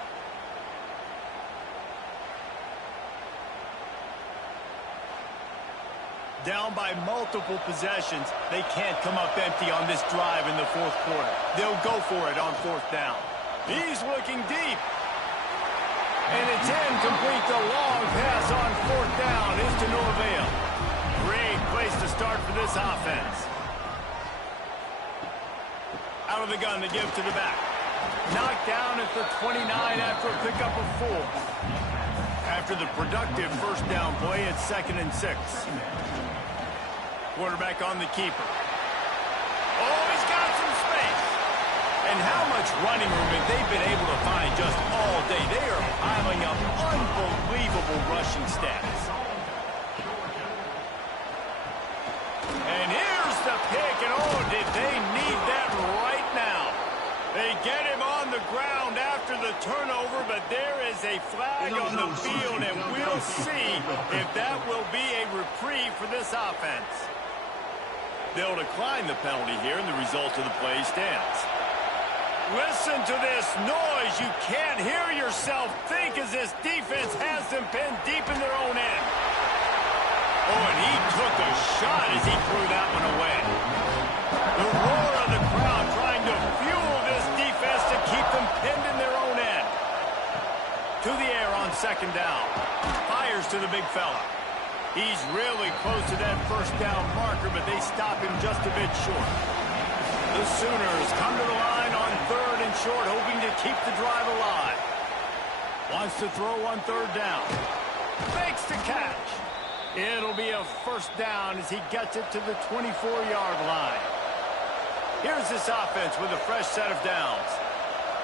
Down by multiple possessions, they can't come up empty on this drive in the 4th quarter. They'll go for it on 4th down. He's looking deep. And it's incomplete. The long pass on 4th down is to no avail. Great place to start for this offense. Out of the gun to give to the back. Knocked down at the 29 after a pickup of 4. After the productive first down play, it's 2nd and 6. Quarterback on the keeper. Oh, he's got some space. And how much running room have they been able to find just all day? They are piling up unbelievable rushing stats. And here's the pick, and oh, did they need that right now. They get him on the ground after the turnover, but there is a flag on the field, and we'll see if that will be a reprieve for this offense. They'll decline the penalty here, and the result of the play stands. Listen to this noise. You can't hear yourself think as this defense has them pinned deep in their own end. Oh, and he took a shot as he threw that one away. The roar of the crowd trying to fuel this defense to keep them pinned in their own end. To the air on 2nd down. Fires to the big fella. He's really close to that first down marker, but they stop him just a bit short. The Sooners come to the line on 3rd and short, hoping to keep the drive alive. Wants to throw on 3rd down. Fakes the catch. It'll be a first down as he gets it to the 24-yard line. Here's this offense with a fresh set of downs.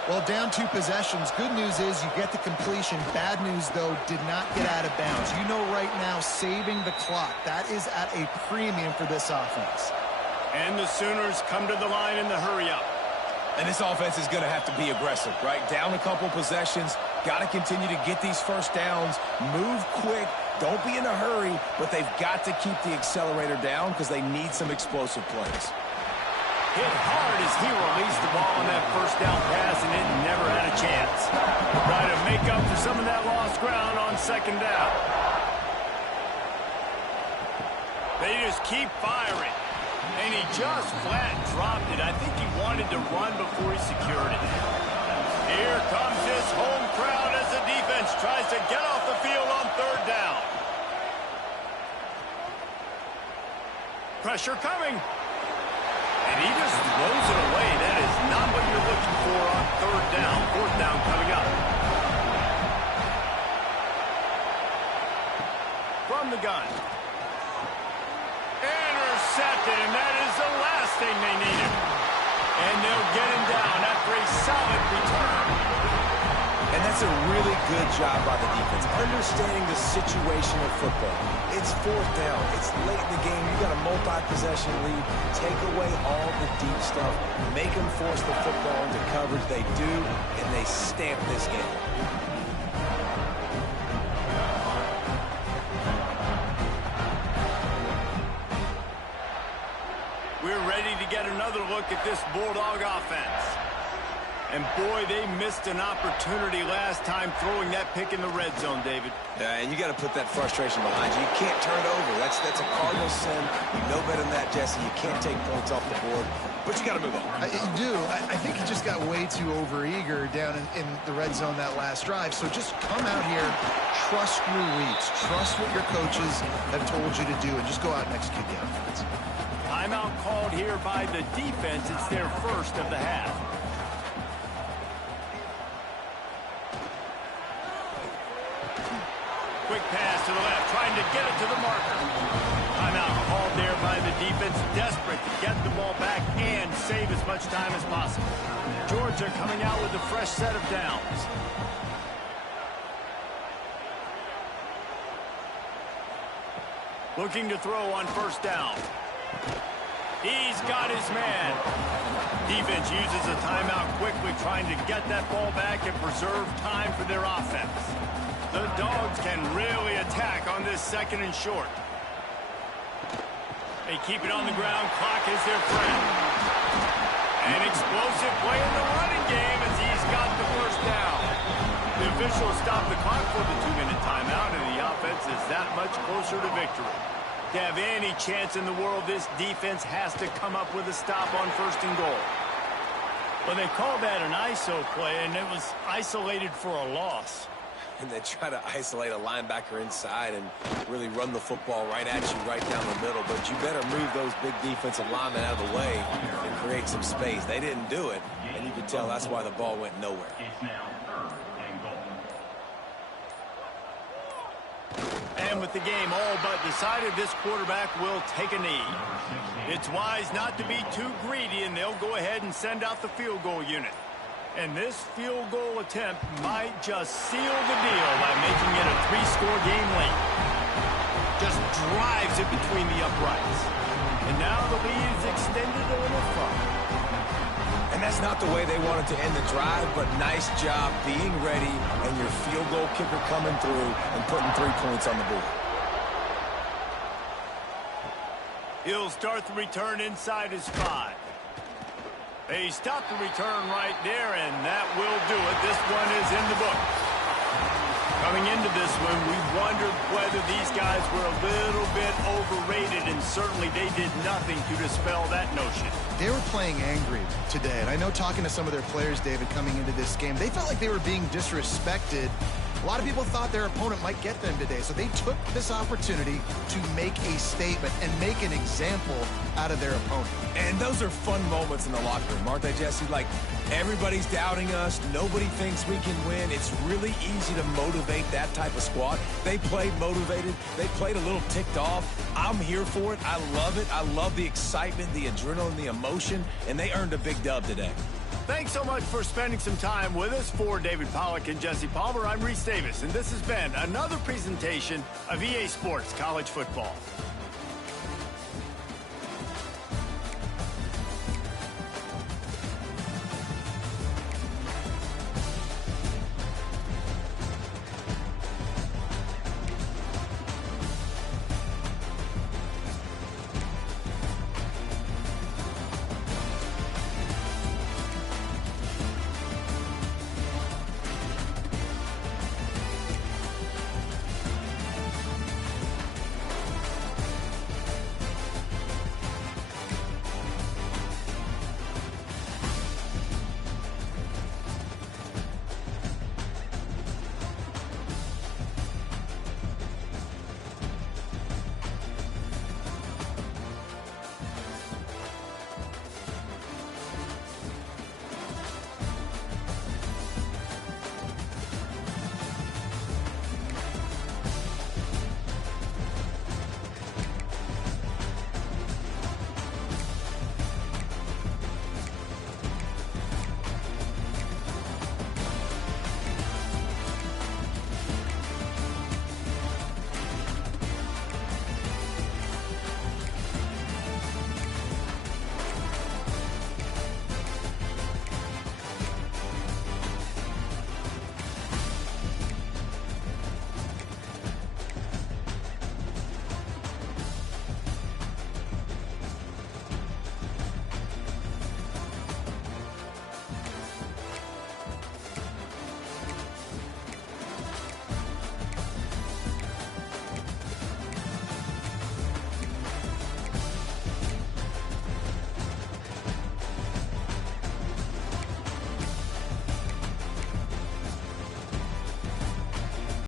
Well, down 2 possessions. Good news is you get the completion. Bad news, though, did not get out of bounds. You know right now, saving the clock. That is at a premium for this offense. And the Sooners come to the line in the hurry-up. And this offense is going to have to be aggressive, right? Down a couple possessions. Got to continue to get these first downs. Move quick. Don't be in a hurry, but they've got to keep the accelerator down because they need some explosive plays. Hit hard as he released the ball on that first down pass, and it never had a chance. Try to make up for some of that lost ground on 2nd down. They just keep firing. And he just flat dropped it. I think he wanted to run before he secured it. Here comes this home crowd as the defense tries to get off the field on 3rd down. Pressure coming. And he just throws it away. That is not what you're looking for on 3rd down. 4th down coming up. From the gun. Intercepted, and that is the last thing they needed. And they'll get him down after a solid return. And that's a really good job by the defense, understanding the situation of football. It's 4th down. It's late in the game. You got a multi-possession lead. Take away all the deep stuff. Make them force the football into coverage. They do, and they stamp this game. We're ready to get another look at this Bulldog offense. And boy, they missed an opportunity last time throwing that pick in the red zone, David. Yeah, and you got to put that frustration behind you. You can't turn it over. That's a cardinal sin. You know better than that, Jesse. You can't take points off the board, but you got to move on. You do. I think he just got way too overeager down in the red zone that last drive. So just come out here, trust your reads, trust what your coaches have told you to do, and just go out and execute the offense. Timeout called here by the defense. It's their first of the half. Quick pass to the left, trying to get it to the marker. Timeout called there by the defense, desperate to get the ball back and save as much time as possible. Georgia coming out with a fresh set of downs. Looking to throw on 1st down. He's got his man. Defense uses a timeout quickly, trying to get that ball back and preserve time for their offense. The Dogs can really attack on this 2nd and short. They keep it on the ground. Clock is their friend. An explosive play in the running game as he's got the first down. The officials stop the clock for the 2-minute timeout, and the offense is that much closer to victory. To have any chance in the world, this defense has to come up with a stop on 1st and goal. Well, they called that an ISO play, and it was isolated for a loss. and they try to isolate a linebacker inside and really run the football right at you, right down the middle. But you better move those big defensive linemen out of the way and create some space. They didn't do it, and you can tell that's why the ball went nowhere. And with the game all but decided, this quarterback will take a knee. It's wise not to be too greedy, and they'll go ahead and send out the field goal unit. And this field goal attempt might just seal the deal by making it a 3-score game late. Just drives it between the uprights. And now the lead is extended a little further. And that's not the way they wanted to end the drive, but nice job being ready and your field goal kicker coming through and putting 3 points on the board. He'll start the return inside his 5. They stop the return right there, and that will do it. This one is in the book. Coming into this one, we wondered whether these guys were a little bit overrated, and certainly they did nothing to dispel that notion. They were playing angry today, and I know talking to some of their players, David, coming into this game, they felt like they were being disrespected. A lot of people thought their opponent might get them today, so they took this opportunity to make a statement and make an example out of their opponent. And those are fun moments in the locker room, aren't they, Jesse? Like, everybody's doubting us. Nobody thinks we can win. It's really easy to motivate that type of squad. They played motivated. They played a little ticked off. I'm here for it. I love it. I love the excitement, the adrenaline, the emotion, and they earned a big dub today. Thanks so much for spending some time with us. For David Pollack and Jesse Palmer, I'm Reese Davis, and this has been another presentation of EA Sports College Football.